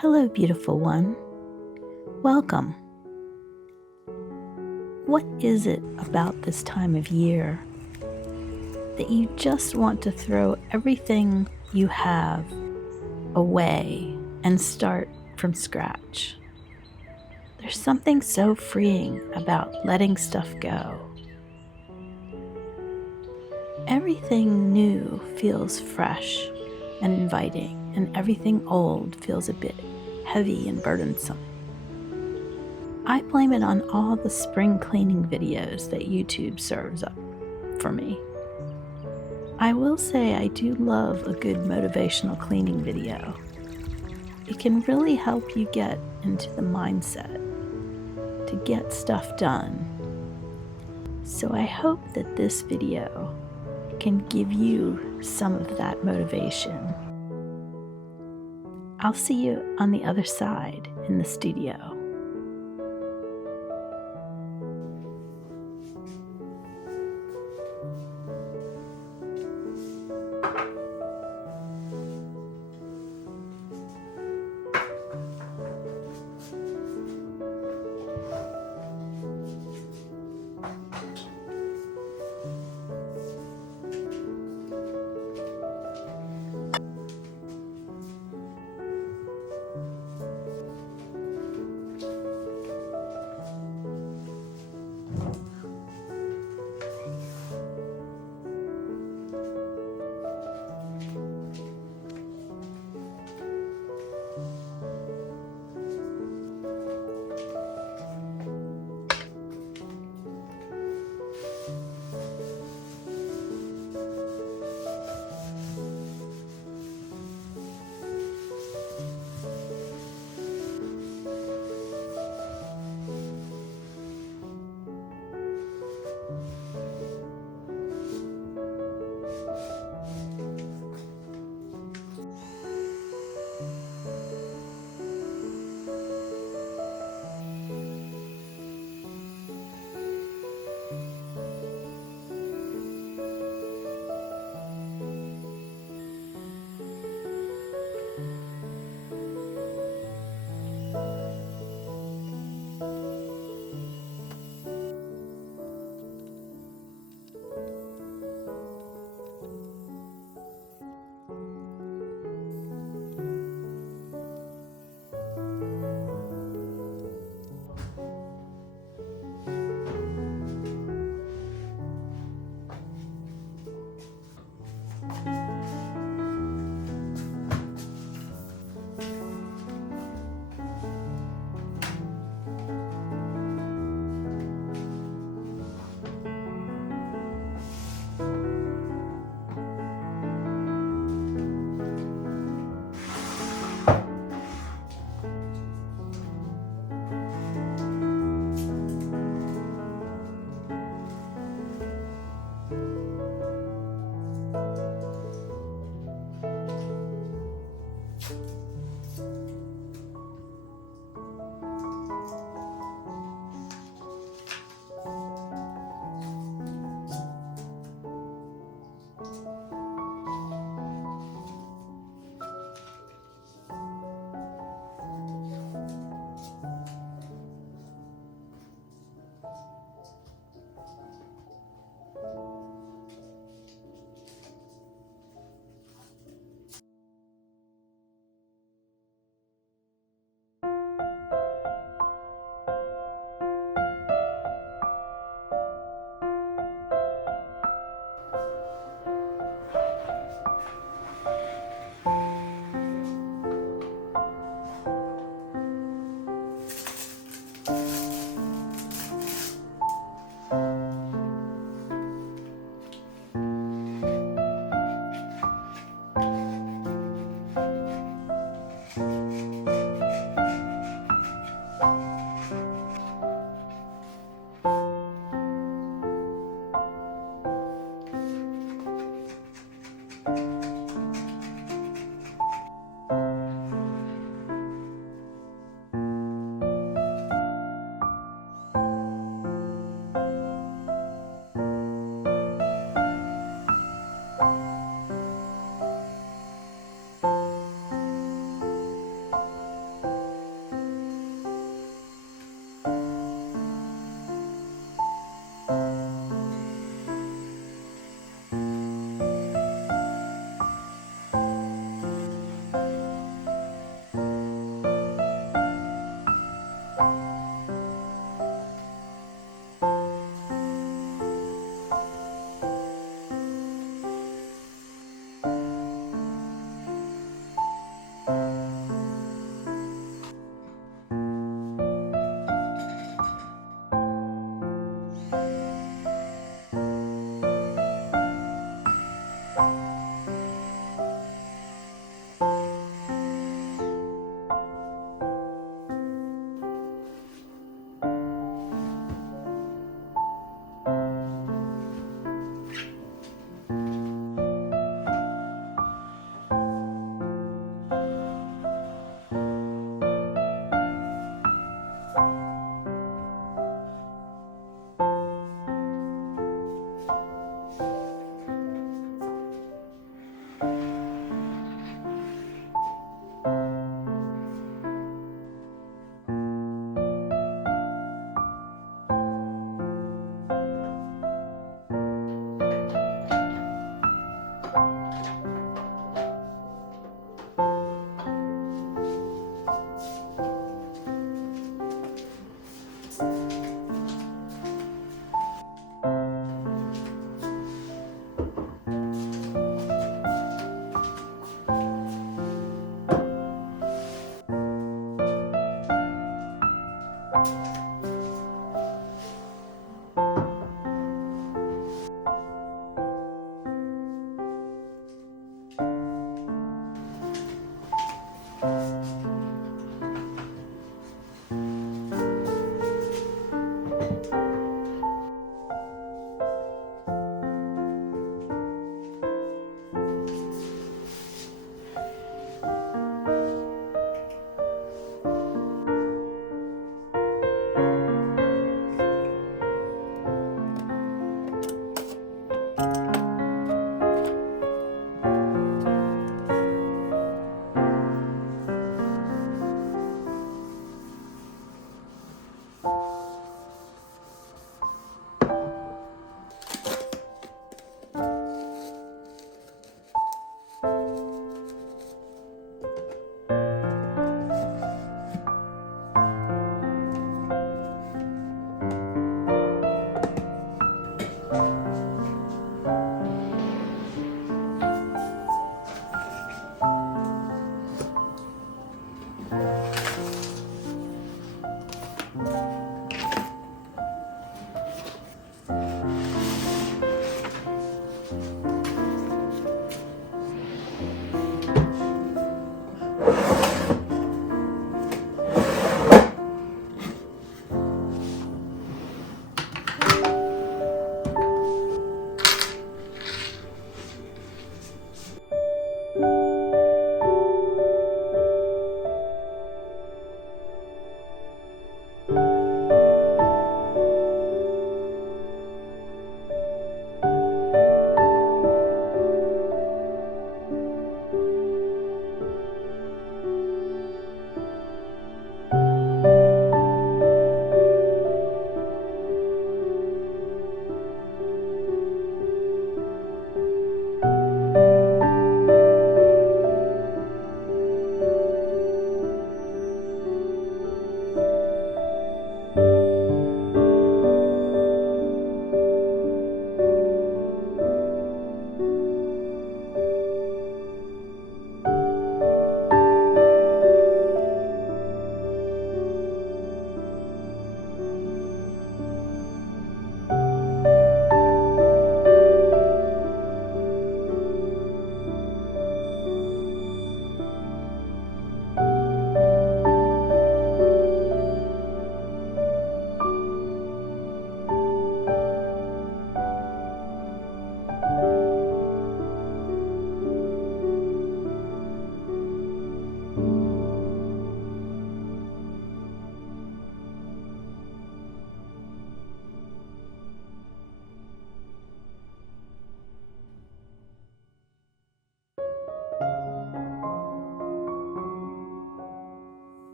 Hello, beautiful one. Welcome. What is it about this time of year that you just want to throw everything you have away and start from scratch? There's something so freeing about letting stuff go. Everything new feels fresh and inviting, and everything old feels a bit heavy and burdensome. I blame it on all the spring cleaning videos that YouTube serves up for me. I will say I do love a good motivational cleaning video. It can really help you get into the mindset to get stuff done. So I hope that this video can give you some of that motivation. I'll see you on the other side in the studio.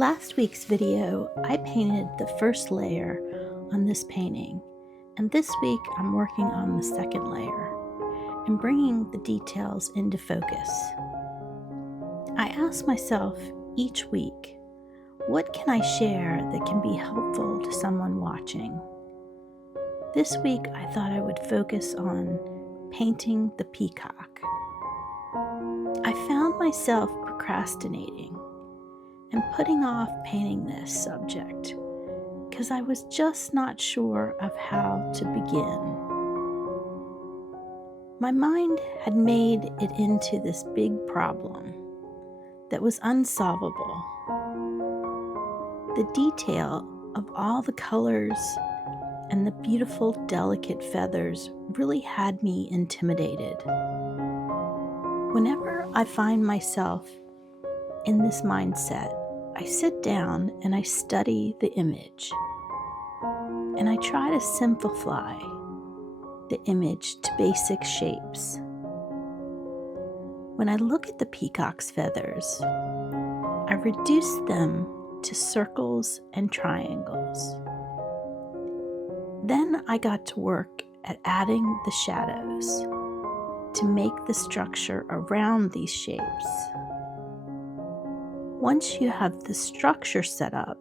Last week's video, I painted the first layer on this painting, and this week I'm working on the second layer and bringing the details into focus. I ask myself each week, what can I share that can be helpful to someone watching? This week I thought I would focus on painting the peacock. I found myself procrastinating and putting off painting this subject because I was just not sure of how to begin. My mind had made it into this big problem that was unsolvable. The detail of all the colors and the beautiful, delicate feathers really had me intimidated. Whenever I find myself in this mindset, I sit down and I study the image, and I try to simplify the image to basic shapes. When I look at the peacock's feathers, I reduce them to circles and triangles. Then I got to work at adding the shadows to make the structure around these shapes. Once you have the structure set up,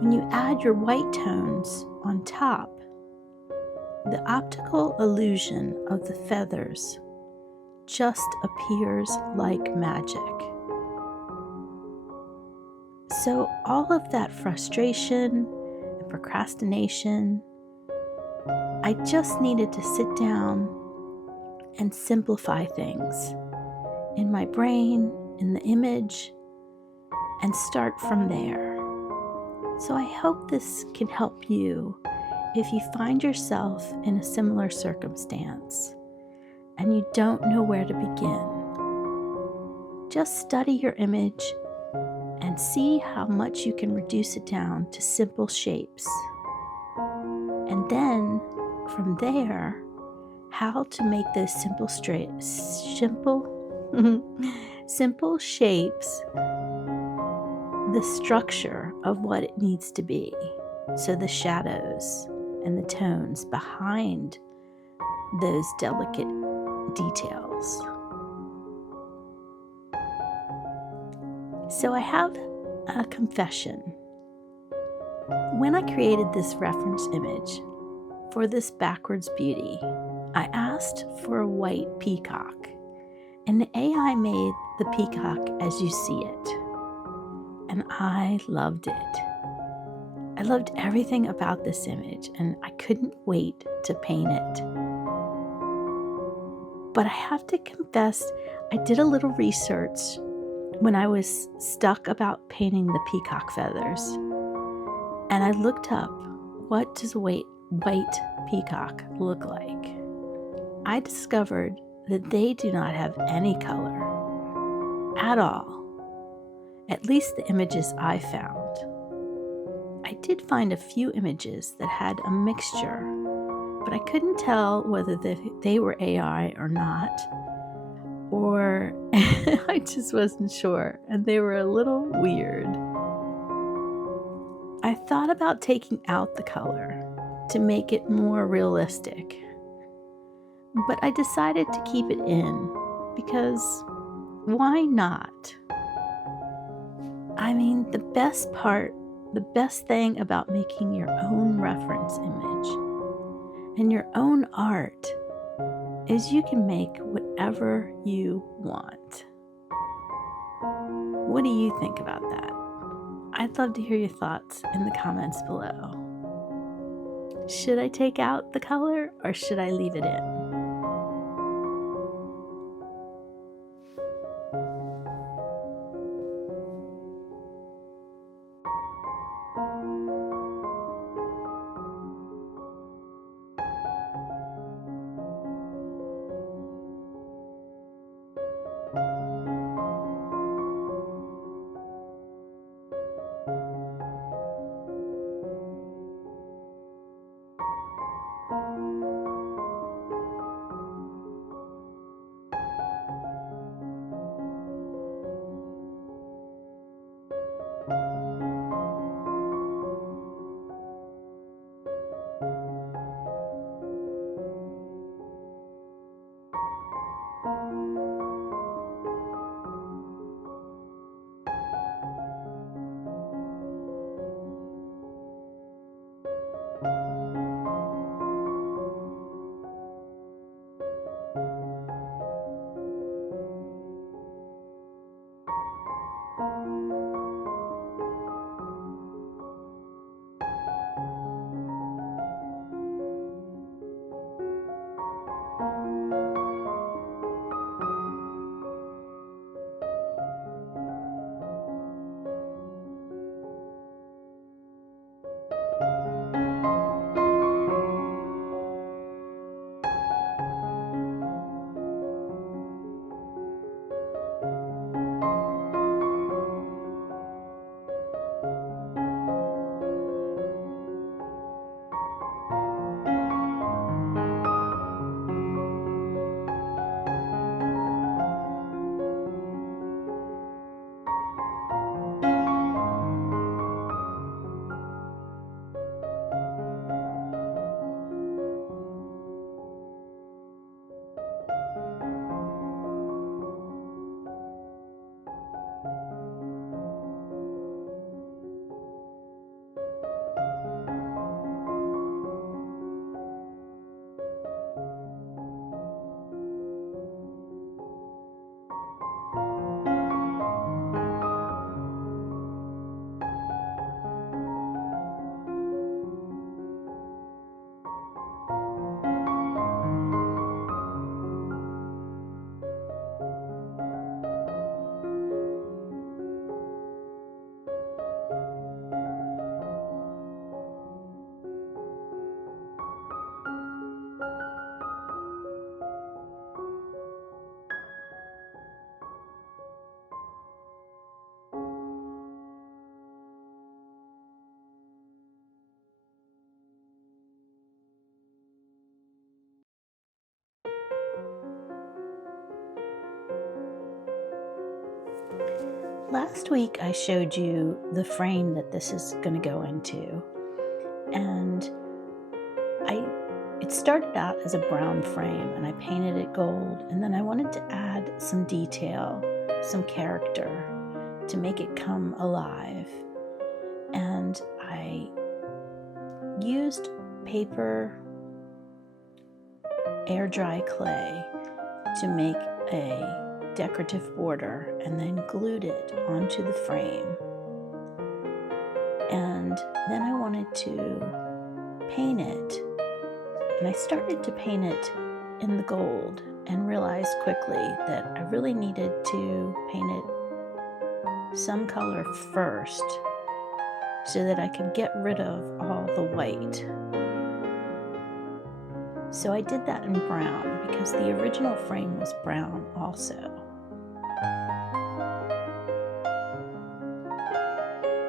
when you add your white tones on top, the optical illusion of the feathers just appears like magic. So all of that frustration and procrastination, I just needed to sit down and simplify things in my brain, in the image, and start from there. So I hope this can help you if you find yourself in a similar circumstance and you don't know where to begin. Just study your image and see how much you can reduce it down to simple shapes. And then from there, how to make those simple shapes the structure of what it needs to be. So the shadows and the tones behind those delicate details. So I have a confession. When I created this reference image for this backwards beauty, I asked for a white peacock, and the AI made the peacock as you see it. And I loved it. I loved everything about this image, and I couldn't wait to paint it. But I have to confess, I did a little research when I was stuck about painting the peacock feathers. And I looked up, what does a white peacock look like? I discovered that they do not have any color at all. At least the images I found. I did find a few images that had a mixture, but I couldn't tell whether they were AI or not, or I just wasn't sure, and they were a little weird. I thought about taking out the color to make it more realistic, but I decided to keep it in because why not? I mean, the best thing about making your own reference image and your own art is you can make whatever you want. What do you think about that? I'd love to hear your thoughts in the comments below. Should I take out the color or should I leave it in? Last week I showed you the frame that this is going to go into, and it started out as a brown frame and I painted it gold, and then I wanted to add some detail, some character to make it come alive. And I used paper air dry clay to make a decorative border and then glued it onto the frame. And then I wanted to paint it, and I started to paint it in the gold and realized quickly that I really needed to paint it some color first so that I could get rid of all the white. So I did that in brown because the original frame was brown also.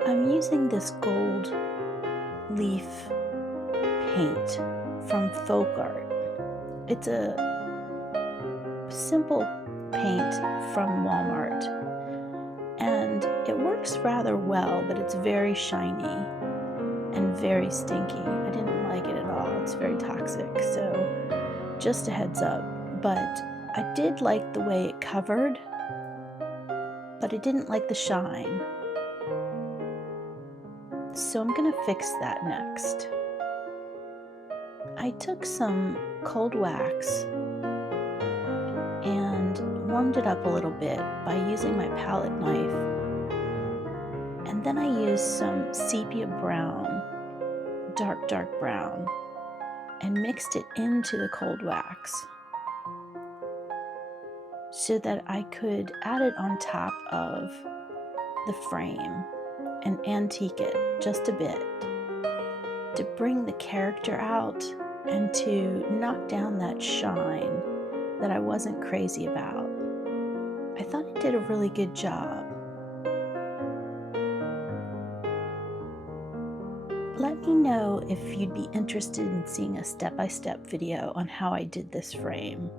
I'm using this gold leaf paint from Folk Art. It's a simple paint from Walmart, and it works rather well, but it's very shiny and very stinky. I didn't like it at all. It's very toxic, so just a heads up. But I did like the way it covered, but I didn't like the shine. So I'm gonna fix that next. I took some cold wax and warmed it up a little bit by using my palette knife, and then I used some sepia brown, dark brown, and mixed it into the cold wax so that I could add it on top of the frame and antique it just a bit to bring the character out and to knock down that shine that I wasn't crazy about. I thought I did a really good job. Let me know if you'd be interested in seeing a step-by-step video on how I did this frame.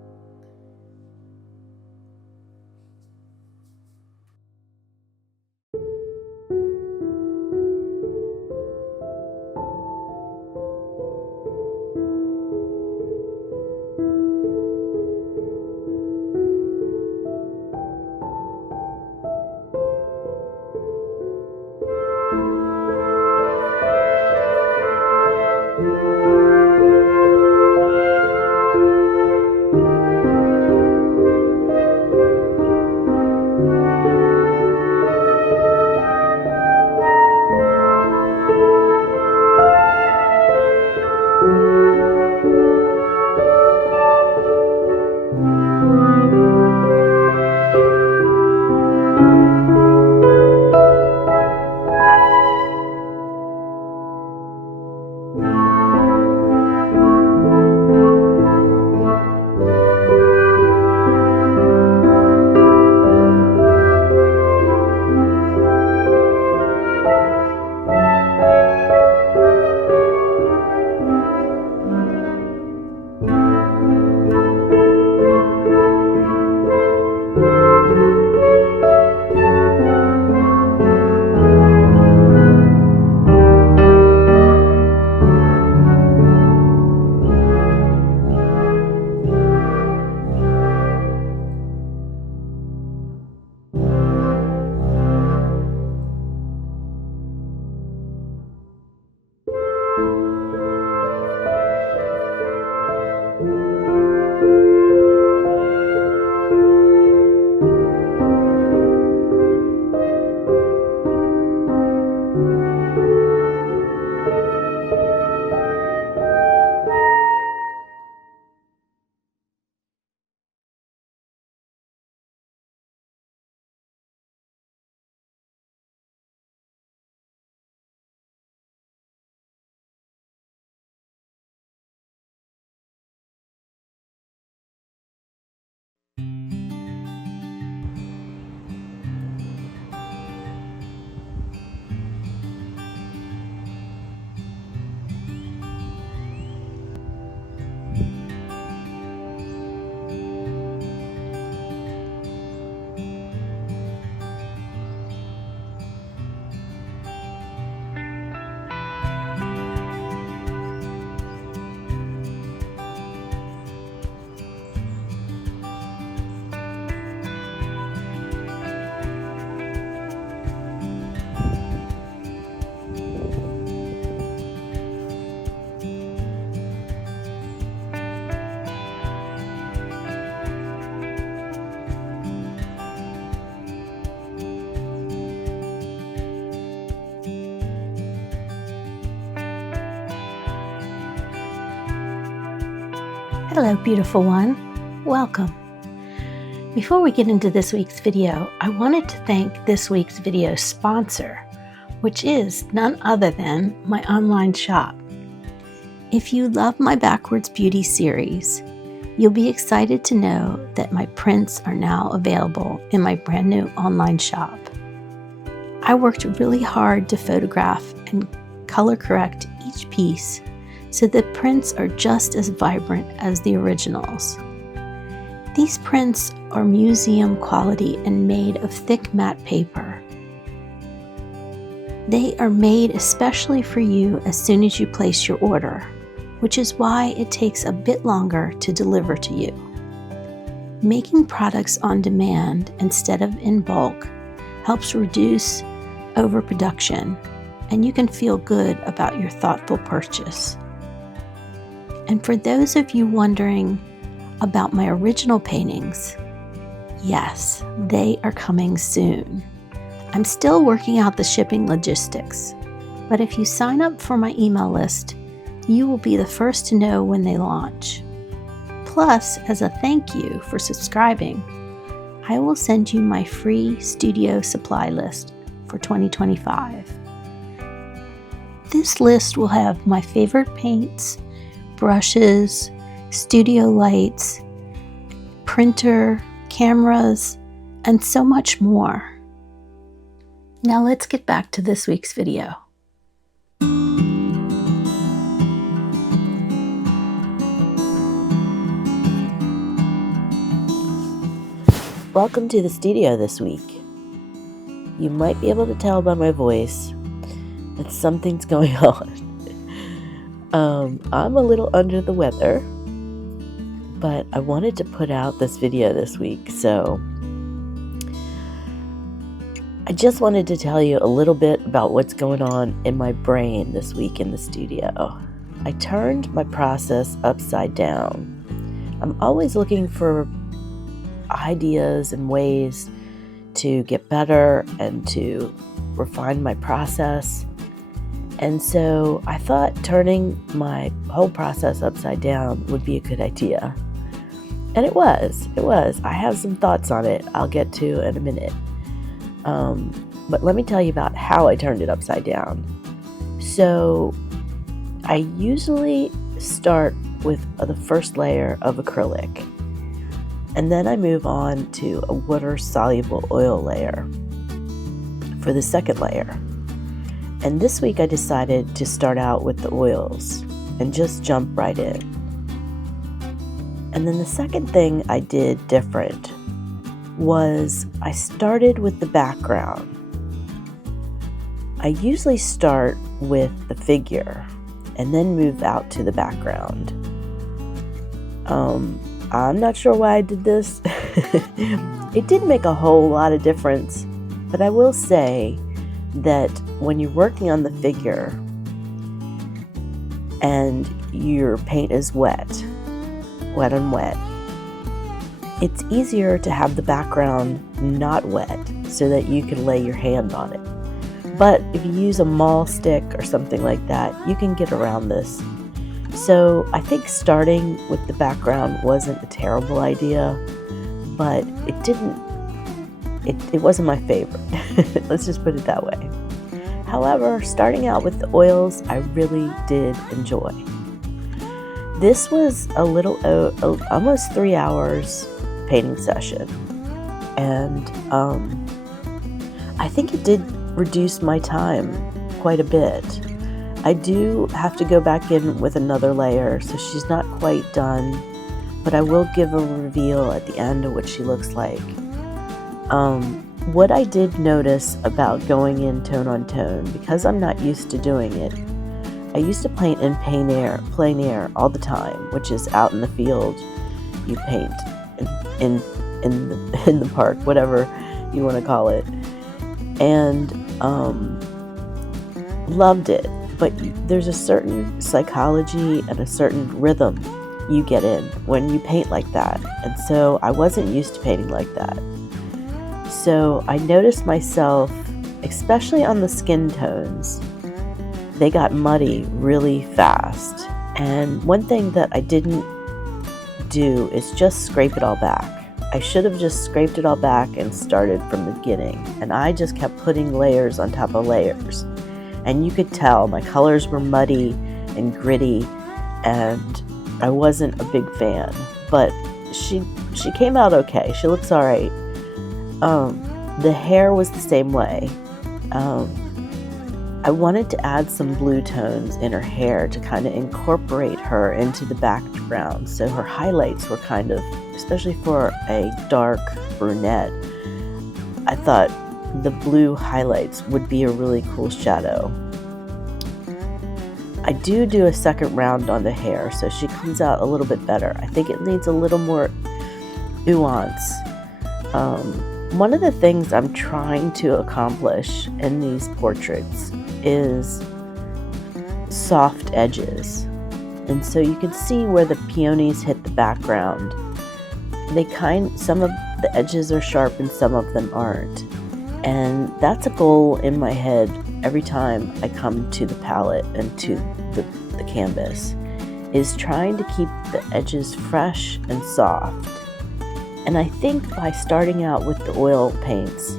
Hello, beautiful one. Welcome. Before we get into this week's video, I wanted to thank this week's video sponsor, which is none other than my online shop. If you love my Backwards Beauty series, you'll be excited to know that my prints are now available in my brand new online shop. I worked really hard to photograph and color correct each piece so the prints are just as vibrant as the originals. These prints are museum quality and made of thick matte paper. They are made especially for you as soon as you place your order, which is why it takes a bit longer to deliver to you. Making products on demand instead of in bulk helps reduce overproduction, and you can feel good about your thoughtful purchase. And for those of you wondering about my original paintings, yes, they are coming soon. I'm still working out the shipping logistics, but if you sign up for my email list, you will be the first to know when they launch. Plus, as a thank you for subscribing, I will send you my free studio supply list for 2025. This list will have my favorite paints, brushes, studio lights, printer, cameras, and so much more. Now let's get back to this week's video. Welcome to the studio this week. You might be able to tell by my voice that something's going on. I'm a little under the weather, but I wanted to put out this video this week, so I just wanted to tell you a little bit about what's going on in my brain this week in the studio. I turned my process upside down. I'm always looking for ideas and ways to get better and to refine my process. And so I thought turning my whole process upside down would be a good idea. And it was. I have some thoughts on it I'll get to in a minute. But let me tell you about how I turned it upside down. So I usually start with the first layer of acrylic, and then I move on to a water-soluble oil layer for the second layer. And this week I decided to start out with the oils and just jump right in. And then the second thing I did different was I started with the background. I usually start with the figure and then move out to the background. I'm not sure why I did this. It didn't make a whole lot of difference, but I will say that when you're working on the figure and your paint is wet, it's easier to have the background not wet so that you can lay your hand on it. But if you use a maul stick or something like that, you can get around this. So I think starting with the background wasn't a terrible idea, but it wasn't my favorite. Let's just put it that way. However, starting out with the oils, I really did enjoy. This was almost 3 hours painting session, and I think it did reduce my time quite a bit. I do have to go back in with another layer, so she's not quite done, but I will give a reveal at the end of what she looks like. What I did notice about going in tone on tone, because I'm not used to doing it, I used to paint in plein air all the time, which is out in the field. You paint in the park, whatever you want to call it, and loved it. But there's a certain psychology and a certain rhythm you get in when you paint like that, and so I wasn't used to painting like that. So I noticed myself, especially on the skin tones, they got muddy really fast. And one thing that I didn't do is just scrape it all back. I should have just scraped it all back and started from the beginning, and I just kept putting layers on top of layers. And you could tell my colors were muddy and gritty, and I wasn't a big fan, but she came out okay. She looks all right. The hair was the same way. I wanted to add some blue tones in her hair to kind of incorporate her into the background. So her highlights were kind of, especially for a dark brunette, I thought the blue highlights would be a really cool shadow. I do a second round on the hair, so she comes out a little bit better. I think it needs a little more nuance. One of the things I'm trying to accomplish in these portraits is soft edges. And so you can see where the peonies hit the background. Some of the edges are sharp and some of them aren't. And that's a goal in my head every time I come to the palette and to the canvas, is trying to keep the edges fresh and soft. And I think by starting out with the oil paints,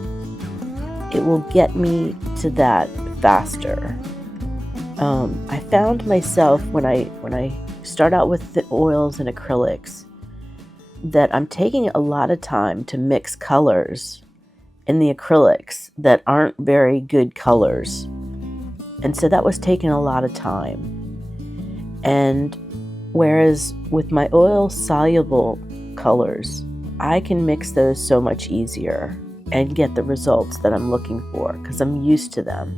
it will get me to that faster. I found myself when I start out with the oils and acrylics that I'm taking a lot of time to mix colors in the acrylics that aren't very good colors. And so that was taking a lot of time. And whereas with my oil soluble colors, I can mix those so much easier and get the results that I'm looking for because I'm used to them.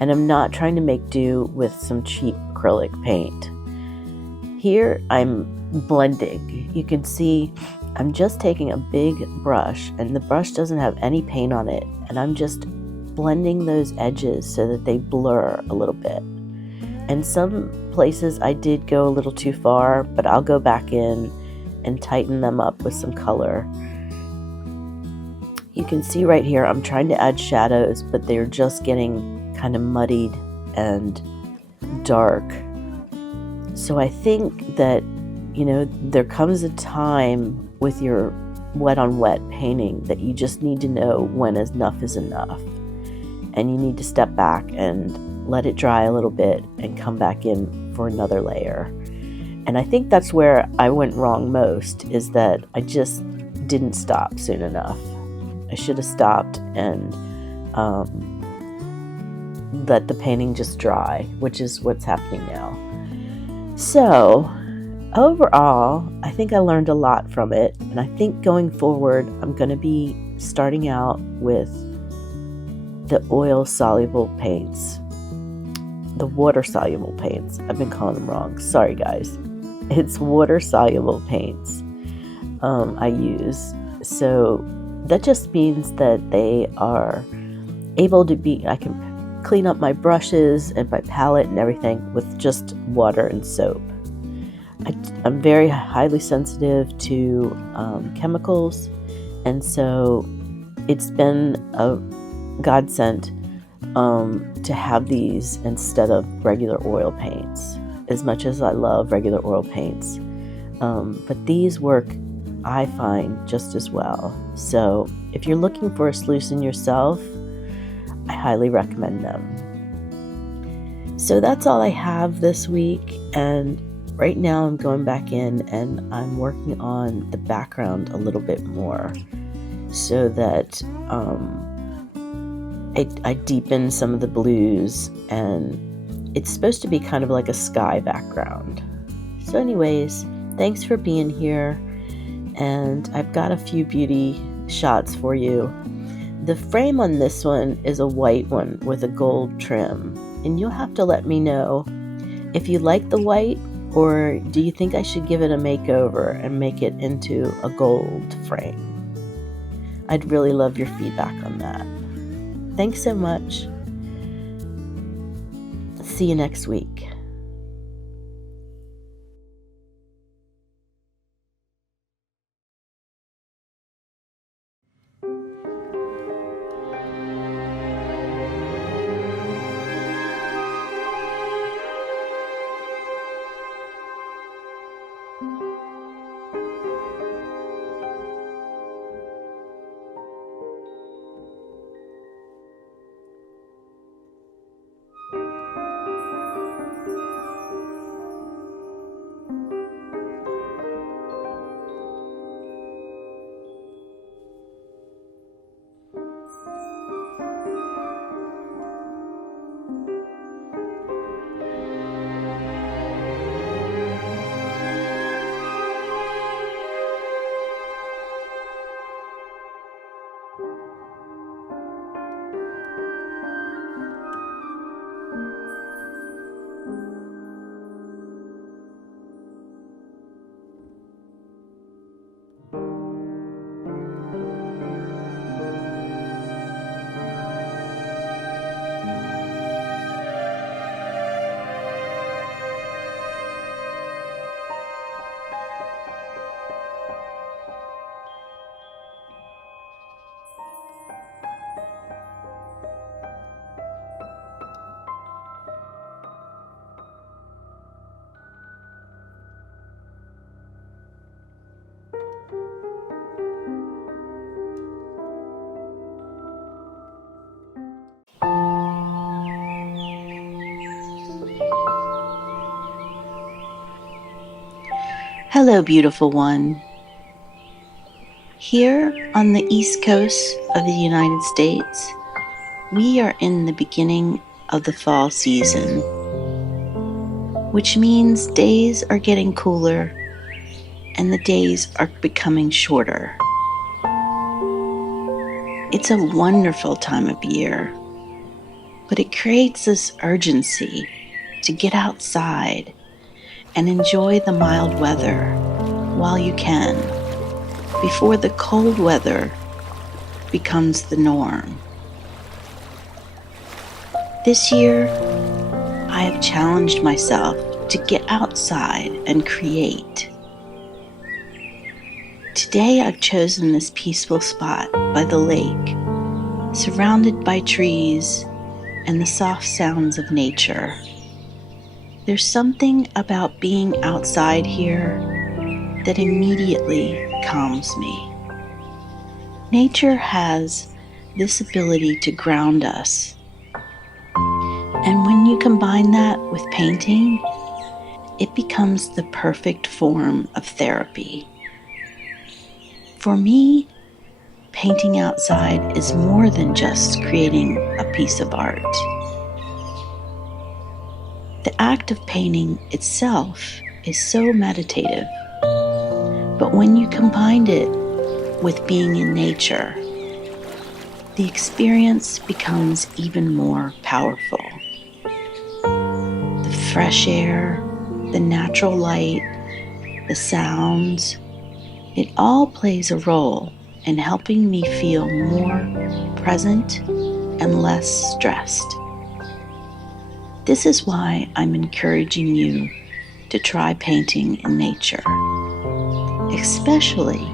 And I'm not trying to make do with some cheap acrylic paint. Here I'm blending. You can see I'm just taking a big brush, and the brush doesn't have any paint on it, and I'm just blending those edges so that they blur a little bit. And some places I did go a little too far, but I'll go back in and tighten them up with some color. You can see right here I'm trying to add shadows, but they're just getting kind of muddied and dark. So I think that, there comes a time with your wet on wet painting that you just need to know when enough is enough. And you need to step back and let it dry a little bit and come back in for another layer. And I think that's where I went wrong most, is that I just didn't stop soon enough. I should have stopped and let the painting just dry, which is what's happening now. So overall, I think I learned a lot from it, and I think going forward, I'm going to be starting out with the oil-soluble paints, the water-soluble paints. I've been calling them wrong. Sorry, guys. It's water-soluble paints I use. So that just means that they are able to be, I can clean up my brushes and my palette and everything with just water and soap. I'm very highly sensitive to chemicals, and so it's been a godsend to have these instead of regular oil paints, as much as I love regular oil paints. But these work, I find, just as well. So if you're looking for a solution yourself, I highly recommend them. So that's all I have this week, and right now I'm going back in and I'm working on the background a little bit more so that I deepen some of the blues, and it's supposed to be kind of like a sky background. So anyways, thanks for being here, and I've got a few beauty shots for you. The frame on this one is a white one with a gold trim, and you'll have to let me know if you like the white, or do you think I should give it a makeover and make it into a gold frame? I'd really love your feedback on that. Thanks so much. See you next week. Hello, beautiful one. Here on the East Coast of the United States, we are in the beginning of the fall season, which means days are getting cooler and the days are becoming shorter. It's a wonderful time of year, but it creates this urgency to get outside and enjoy the mild weather while you can, before the cold weather becomes the norm. This year, I have challenged myself to get outside and create. Today, I've chosen this peaceful spot by the lake, surrounded by trees and the soft sounds of nature. There's something about being outside here that immediately calms me. Nature has this ability to ground us. And when you combine that with painting, it becomes the perfect form of therapy. For me, painting outside is more than just creating a piece of art. The act of painting itself is so meditative, but when you combine it with being in nature, the experience becomes even more powerful. The fresh air, the natural light, the sounds, it all plays a role in helping me feel more present and less stressed. This is why I'm encouraging you to try painting in nature, especially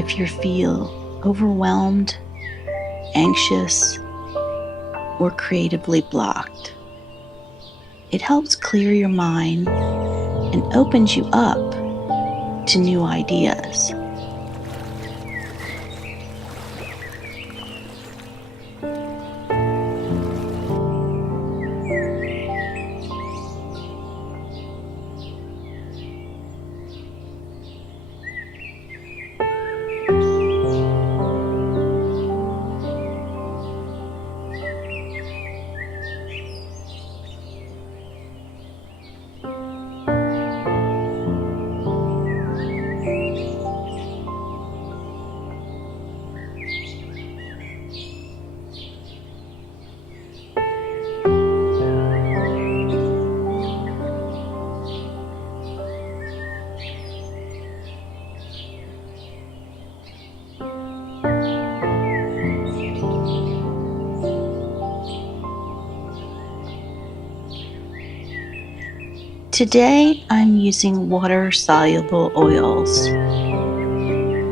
if you feel overwhelmed, anxious, or creatively blocked. It helps clear your mind and opens you up to new ideas. Today, I'm using water-soluble oils.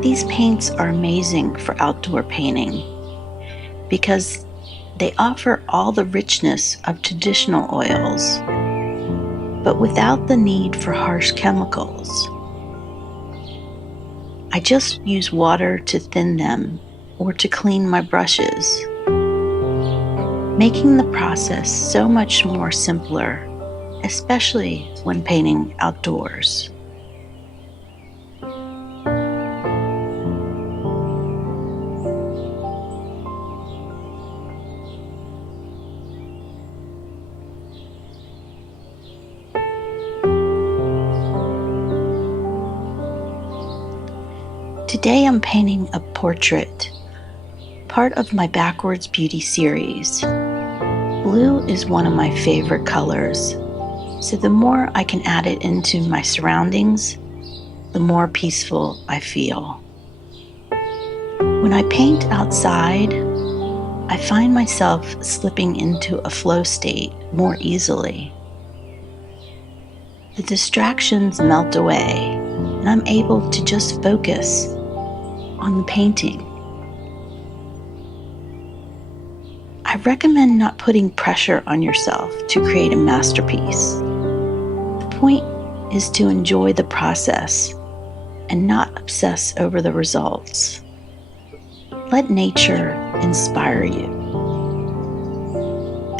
These paints are amazing for outdoor painting because they offer all the richness of traditional oils, but without the need for harsh chemicals. I just use water to thin them or to clean my brushes, making the process so much more simpler, especially when painting outdoors. Today I'm painting a portrait, part of my Backwards Beauty series. Blue is one of my favorite colors, so the more I can add it into my surroundings, the more peaceful I feel. When I paint outside, I find myself slipping into a flow state more easily. The distractions melt away, and I'm able to just focus on the painting. I recommend not putting pressure on yourself to create a masterpiece. The point is to enjoy the process and not obsess over the results. Let nature inspire you.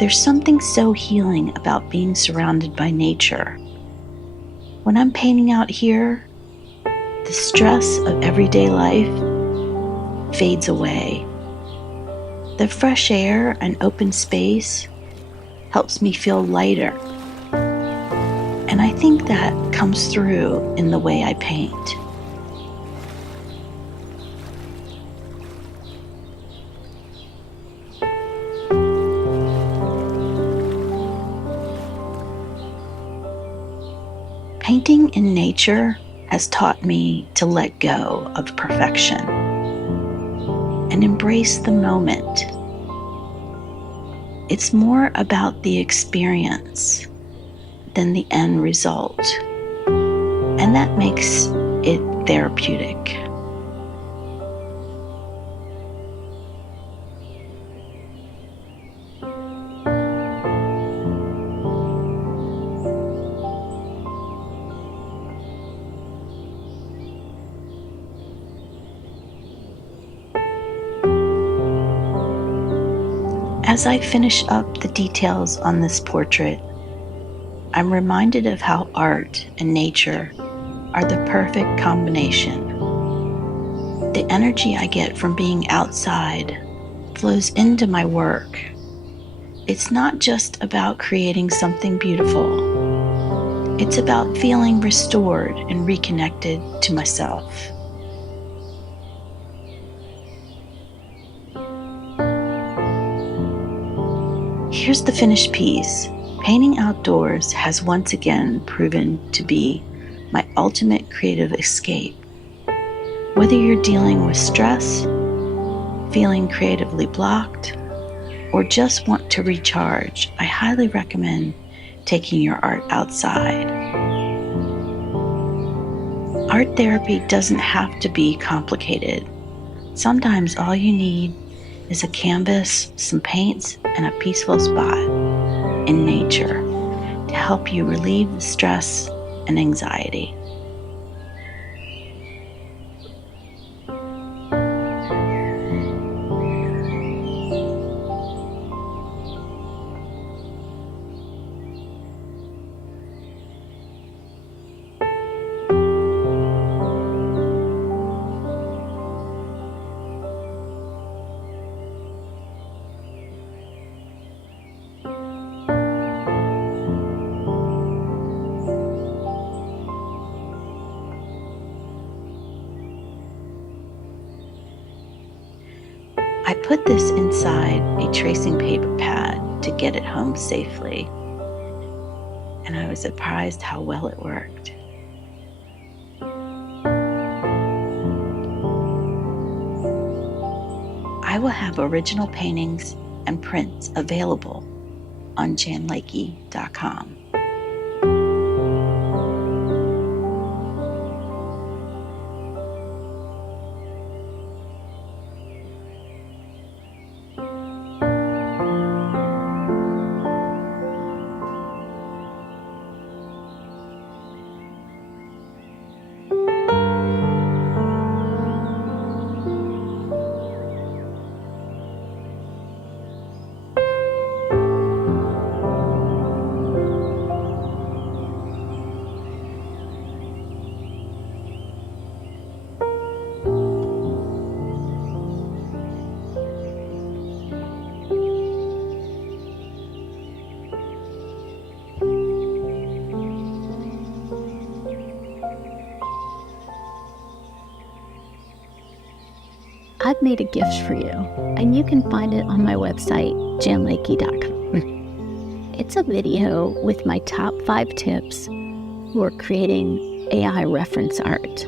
There's something so healing about being surrounded by nature. When I'm painting out here, the stress of everyday life fades away. The fresh air and open space helps me feel lighter. And I think that comes through in the way I paint. Painting in nature has taught me to let go of perfection and embrace the moment. It's more about the experience than the end result, and that makes it therapeutic. As I finish up the details on this portrait, I'm reminded of how art and nature are the perfect combination. The energy I get from being outside flows into my work. It's not just about creating something beautiful. It's about feeling restored and reconnected to myself. Here's the finished piece. Painting outdoors has once again proven to be my ultimate creative escape. Whether you're dealing with stress, feeling creatively blocked, or just want to recharge, I highly recommend taking your art outside. Art therapy doesn't have to be complicated. Sometimes all you need is a canvas, some paints, and a peaceful spot in nature to help you relieve the stress and anxiety. I put this inside a tracing paper pad to get it home safely, and I was surprised how well it worked. I will have original paintings and prints available on janlakey.com. I've made a gift for you, and you can find it on my website, janlakey.com. It's a video with my top 5 tips for creating AI reference art.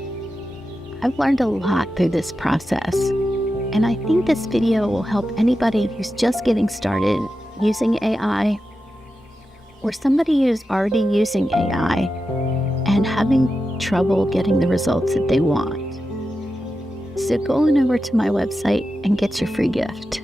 I've learned a lot through this process, and I think this video will help anybody who's just getting started using AI, or somebody who's already using AI and having trouble getting the results that they want. So go on over to my website and get your free gift.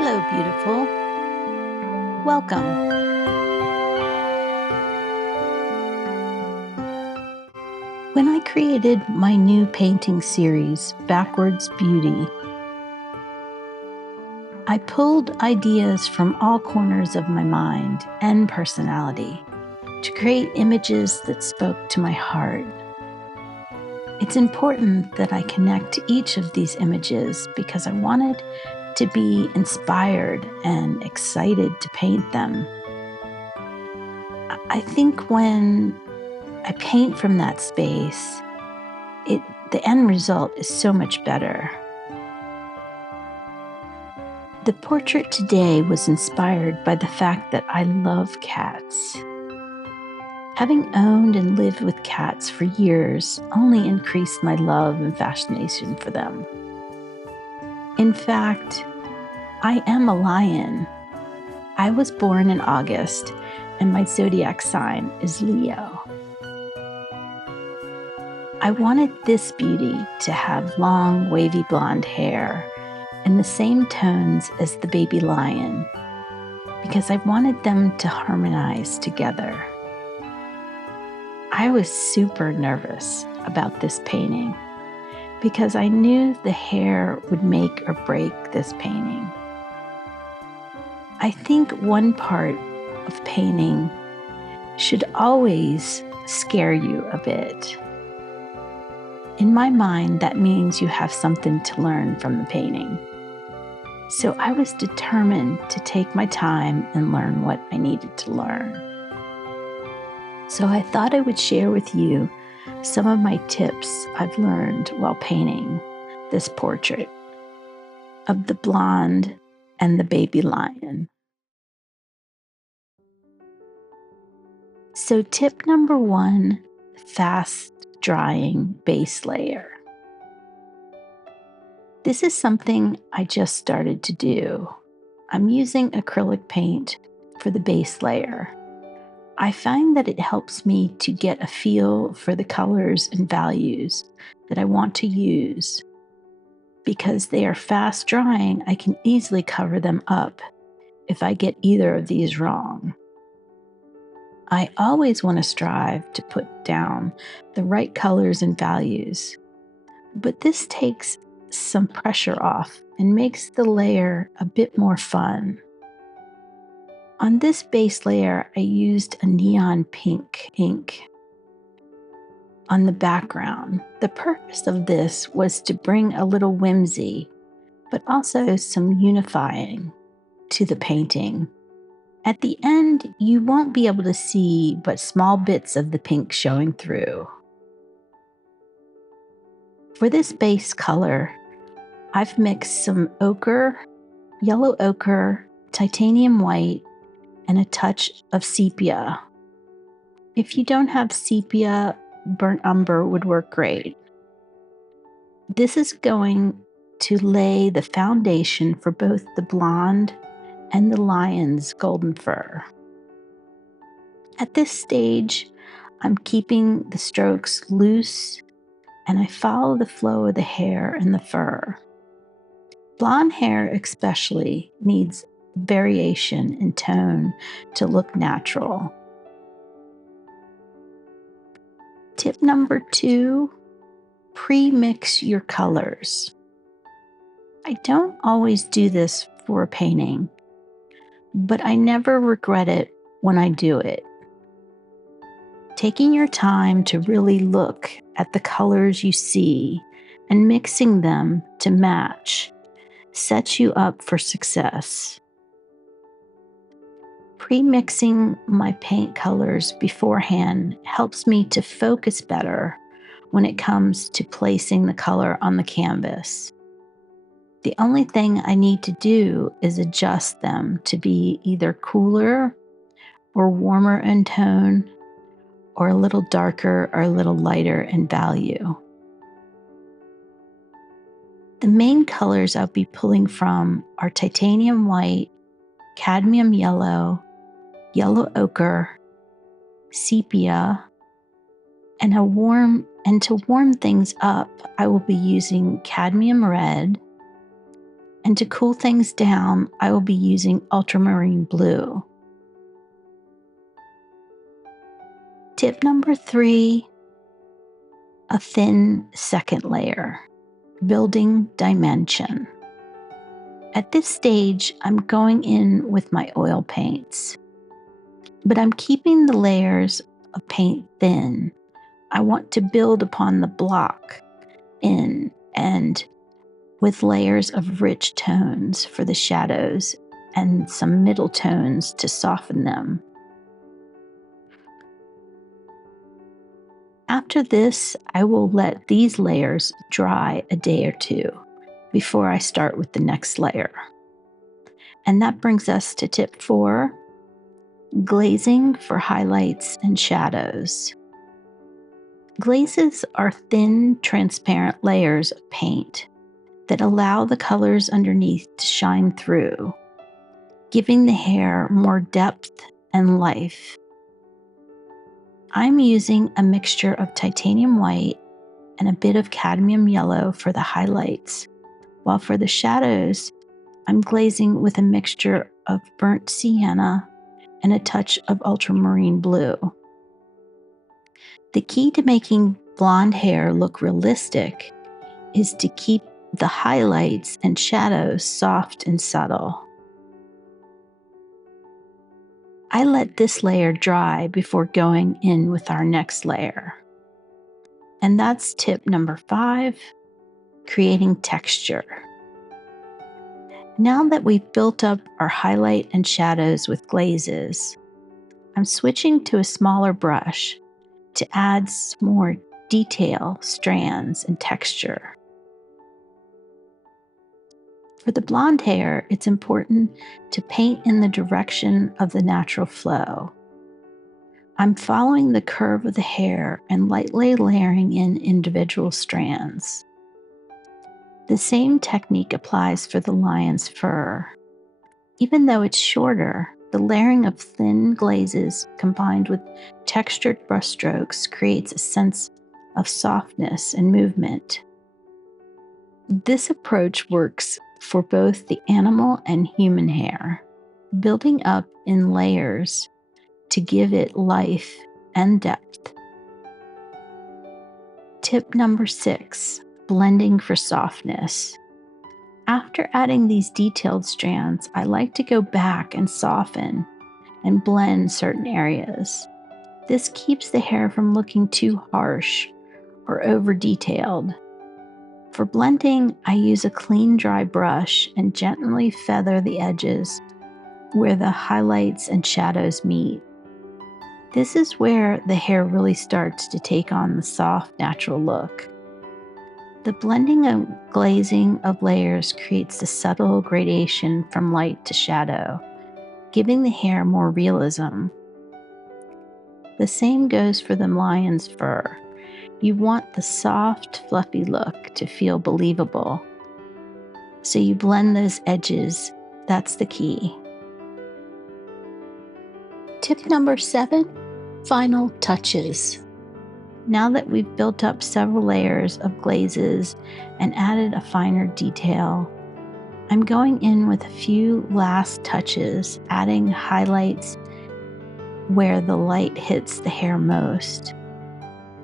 Hello, beautiful. Welcome. When I created my new painting series, Backwards Beauty, I pulled ideas from all corners of my mind and personality to create images that spoke to my heart. It's important that I connect to each of these images because I wanted to be inspired and excited to paint them. I think when I paint from that space, the end result is so much better. The portrait today was inspired by the fact that I love cats. Having owned and lived with cats for years only increased my love and fascination for them. In fact, I am a lion. I was born in August, and my zodiac sign is Leo. I wanted this beauty to have long, wavy blonde hair and the same tones as the baby lion because I wanted them to harmonize together. I was super nervous about this painting because I knew the hair would make or break this painting. I think one part of painting should always scare you a bit. In my mind, that means you have something to learn from the painting. So I was determined to take my time and learn what I needed to learn. So I thought I would share with you some of my tips I've learned while painting this portrait of the blonde and the baby lion. So tip number 1, fast drying base layer. This is something I just started to do. I'm using acrylic paint for the base layer. I find that it helps me to get a feel for the colors and values that I want to use. Because they are fast drying, I can easily cover them up if I get either of these wrong. I always want to strive to put down the right colors and values, but this takes some pressure off and makes the layer a bit more fun. On this base layer, I used a neon pink ink on the background. The purpose of this was to bring a little whimsy, but also some unifying to the painting. At the end, you won't be able to see but small bits of the pink showing through. For this base color, I've mixed some ochre, yellow ochre, titanium white, and a touch of sepia. If you don't have sepia, burnt umber would work great. This is going to lay the foundation for both the blonde and the lion's golden fur. At this stage, I'm keeping the strokes loose and I follow the flow of the hair and the fur. Blonde hair especially needs variation in tone to look natural. Tip number 2, pre-mix your colors. I don't always do this for a painting, but I never regret it when I do it. Taking your time to really look at the colors you see and mixing them to match sets you up for success. Pre-mixing my paint colors beforehand helps me to focus better when it comes to placing the color on the canvas. The only thing I need to do is adjust them to be either cooler or warmer in tone, or a little darker or a little lighter in value. The main colors I'll be pulling from are titanium white, cadmium yellow, yellow ochre, sepia, and to warm things up, I will be using cadmium red, and to cool things down, I will be using ultramarine blue. Tip number 3, a thin second layer, building dimension. At this stage, I'm going in with my oil paints, but I'm keeping the layers of paint thin. I want to build upon the block in and with layers of rich tones for the shadows and some middle tones to soften them. After this, I will let these layers dry a day or two before I start with the next layer. And that brings us to tip 4, glazing for highlights and shadows. Glazes are thin, transparent layers of paint that allow the colors underneath to shine through, giving the hair more depth and life. I'm using a mixture of titanium white and a bit of cadmium yellow for the highlights, while for the shadows, I'm glazing with a mixture of burnt sienna and a touch of ultramarine blue. The key to making blonde hair look realistic is to keep the highlights and shadows soft and subtle. I let this layer dry before going in with our next layer. And that's tip number 5, creating texture. Now that we've built up our highlight and shadows with glazes, I'm switching to a smaller brush to add some more detail, strands, and texture. For the blonde hair, it's important to paint in the direction of the natural flow. I'm following the curve of the hair and lightly layering in individual strands. The same technique applies for the lion's fur. Even though it's shorter, the layering of thin glazes combined with textured brushstrokes creates a sense of softness and movement. This approach works for both the animal and human hair, building up in layers to give it life and depth. Tip number 6, blending for softness. After adding these detailed strands, I like to go back and soften and blend certain areas. This keeps the hair from looking too harsh or over-detailed. For blending, I use a clean, dry brush and gently feather the edges where the highlights and shadows meet. This is where the hair really starts to take on the soft, natural look. The blending and glazing of layers creates a subtle gradation from light to shadow, giving the hair more realism. The same goes for the lion's fur. You want the soft, fluffy look to feel believable. So you blend those edges. That's the key. Tip number 7, final touches. Now that we've built up several layers of glazes and added a finer detail, I'm going in with a few last touches, adding highlights where the light hits the hair most.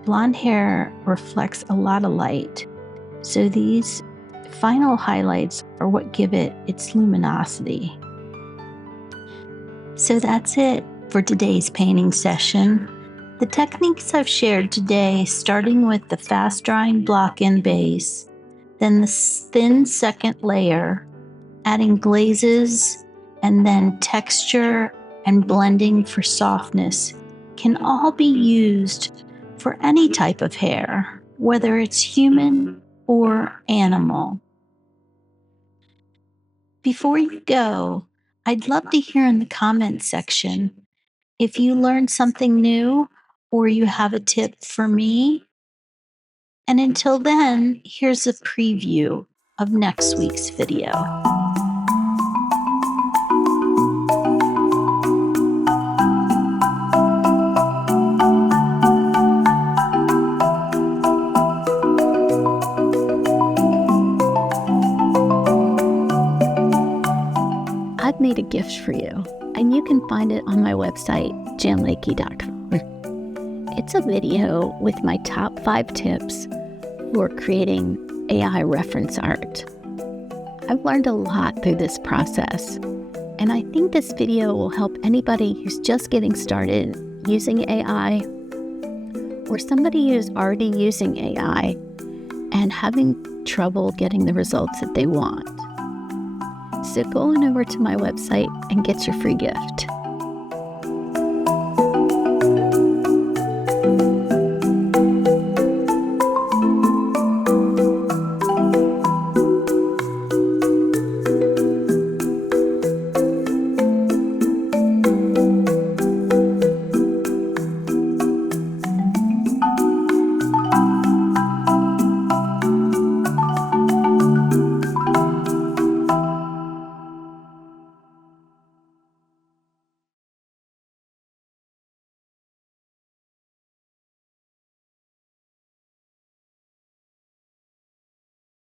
Blonde hair reflects a lot of light, so these final highlights are what give it its luminosity. So that's it for today's painting session. The techniques I've shared today, starting with the fast-drying block-in base, then the thin second layer, adding glazes, and then texture and blending for softness, can all be used for any type of hair, whether it's human or animal. Before you go, I'd love to hear in the comments section if you learned something new or you have a tip for me. And until then, here's a preview of next week's video. I've made a gift for you, and you can find it on my website, janlakey.com. It's a video with my top 5 tips for creating AI reference art. I've learned a lot through this process, and I think this video will help anybody who's just getting started using AI, or somebody who's already using AI and having trouble getting the results that they want. So go on over to my website and get your free gift.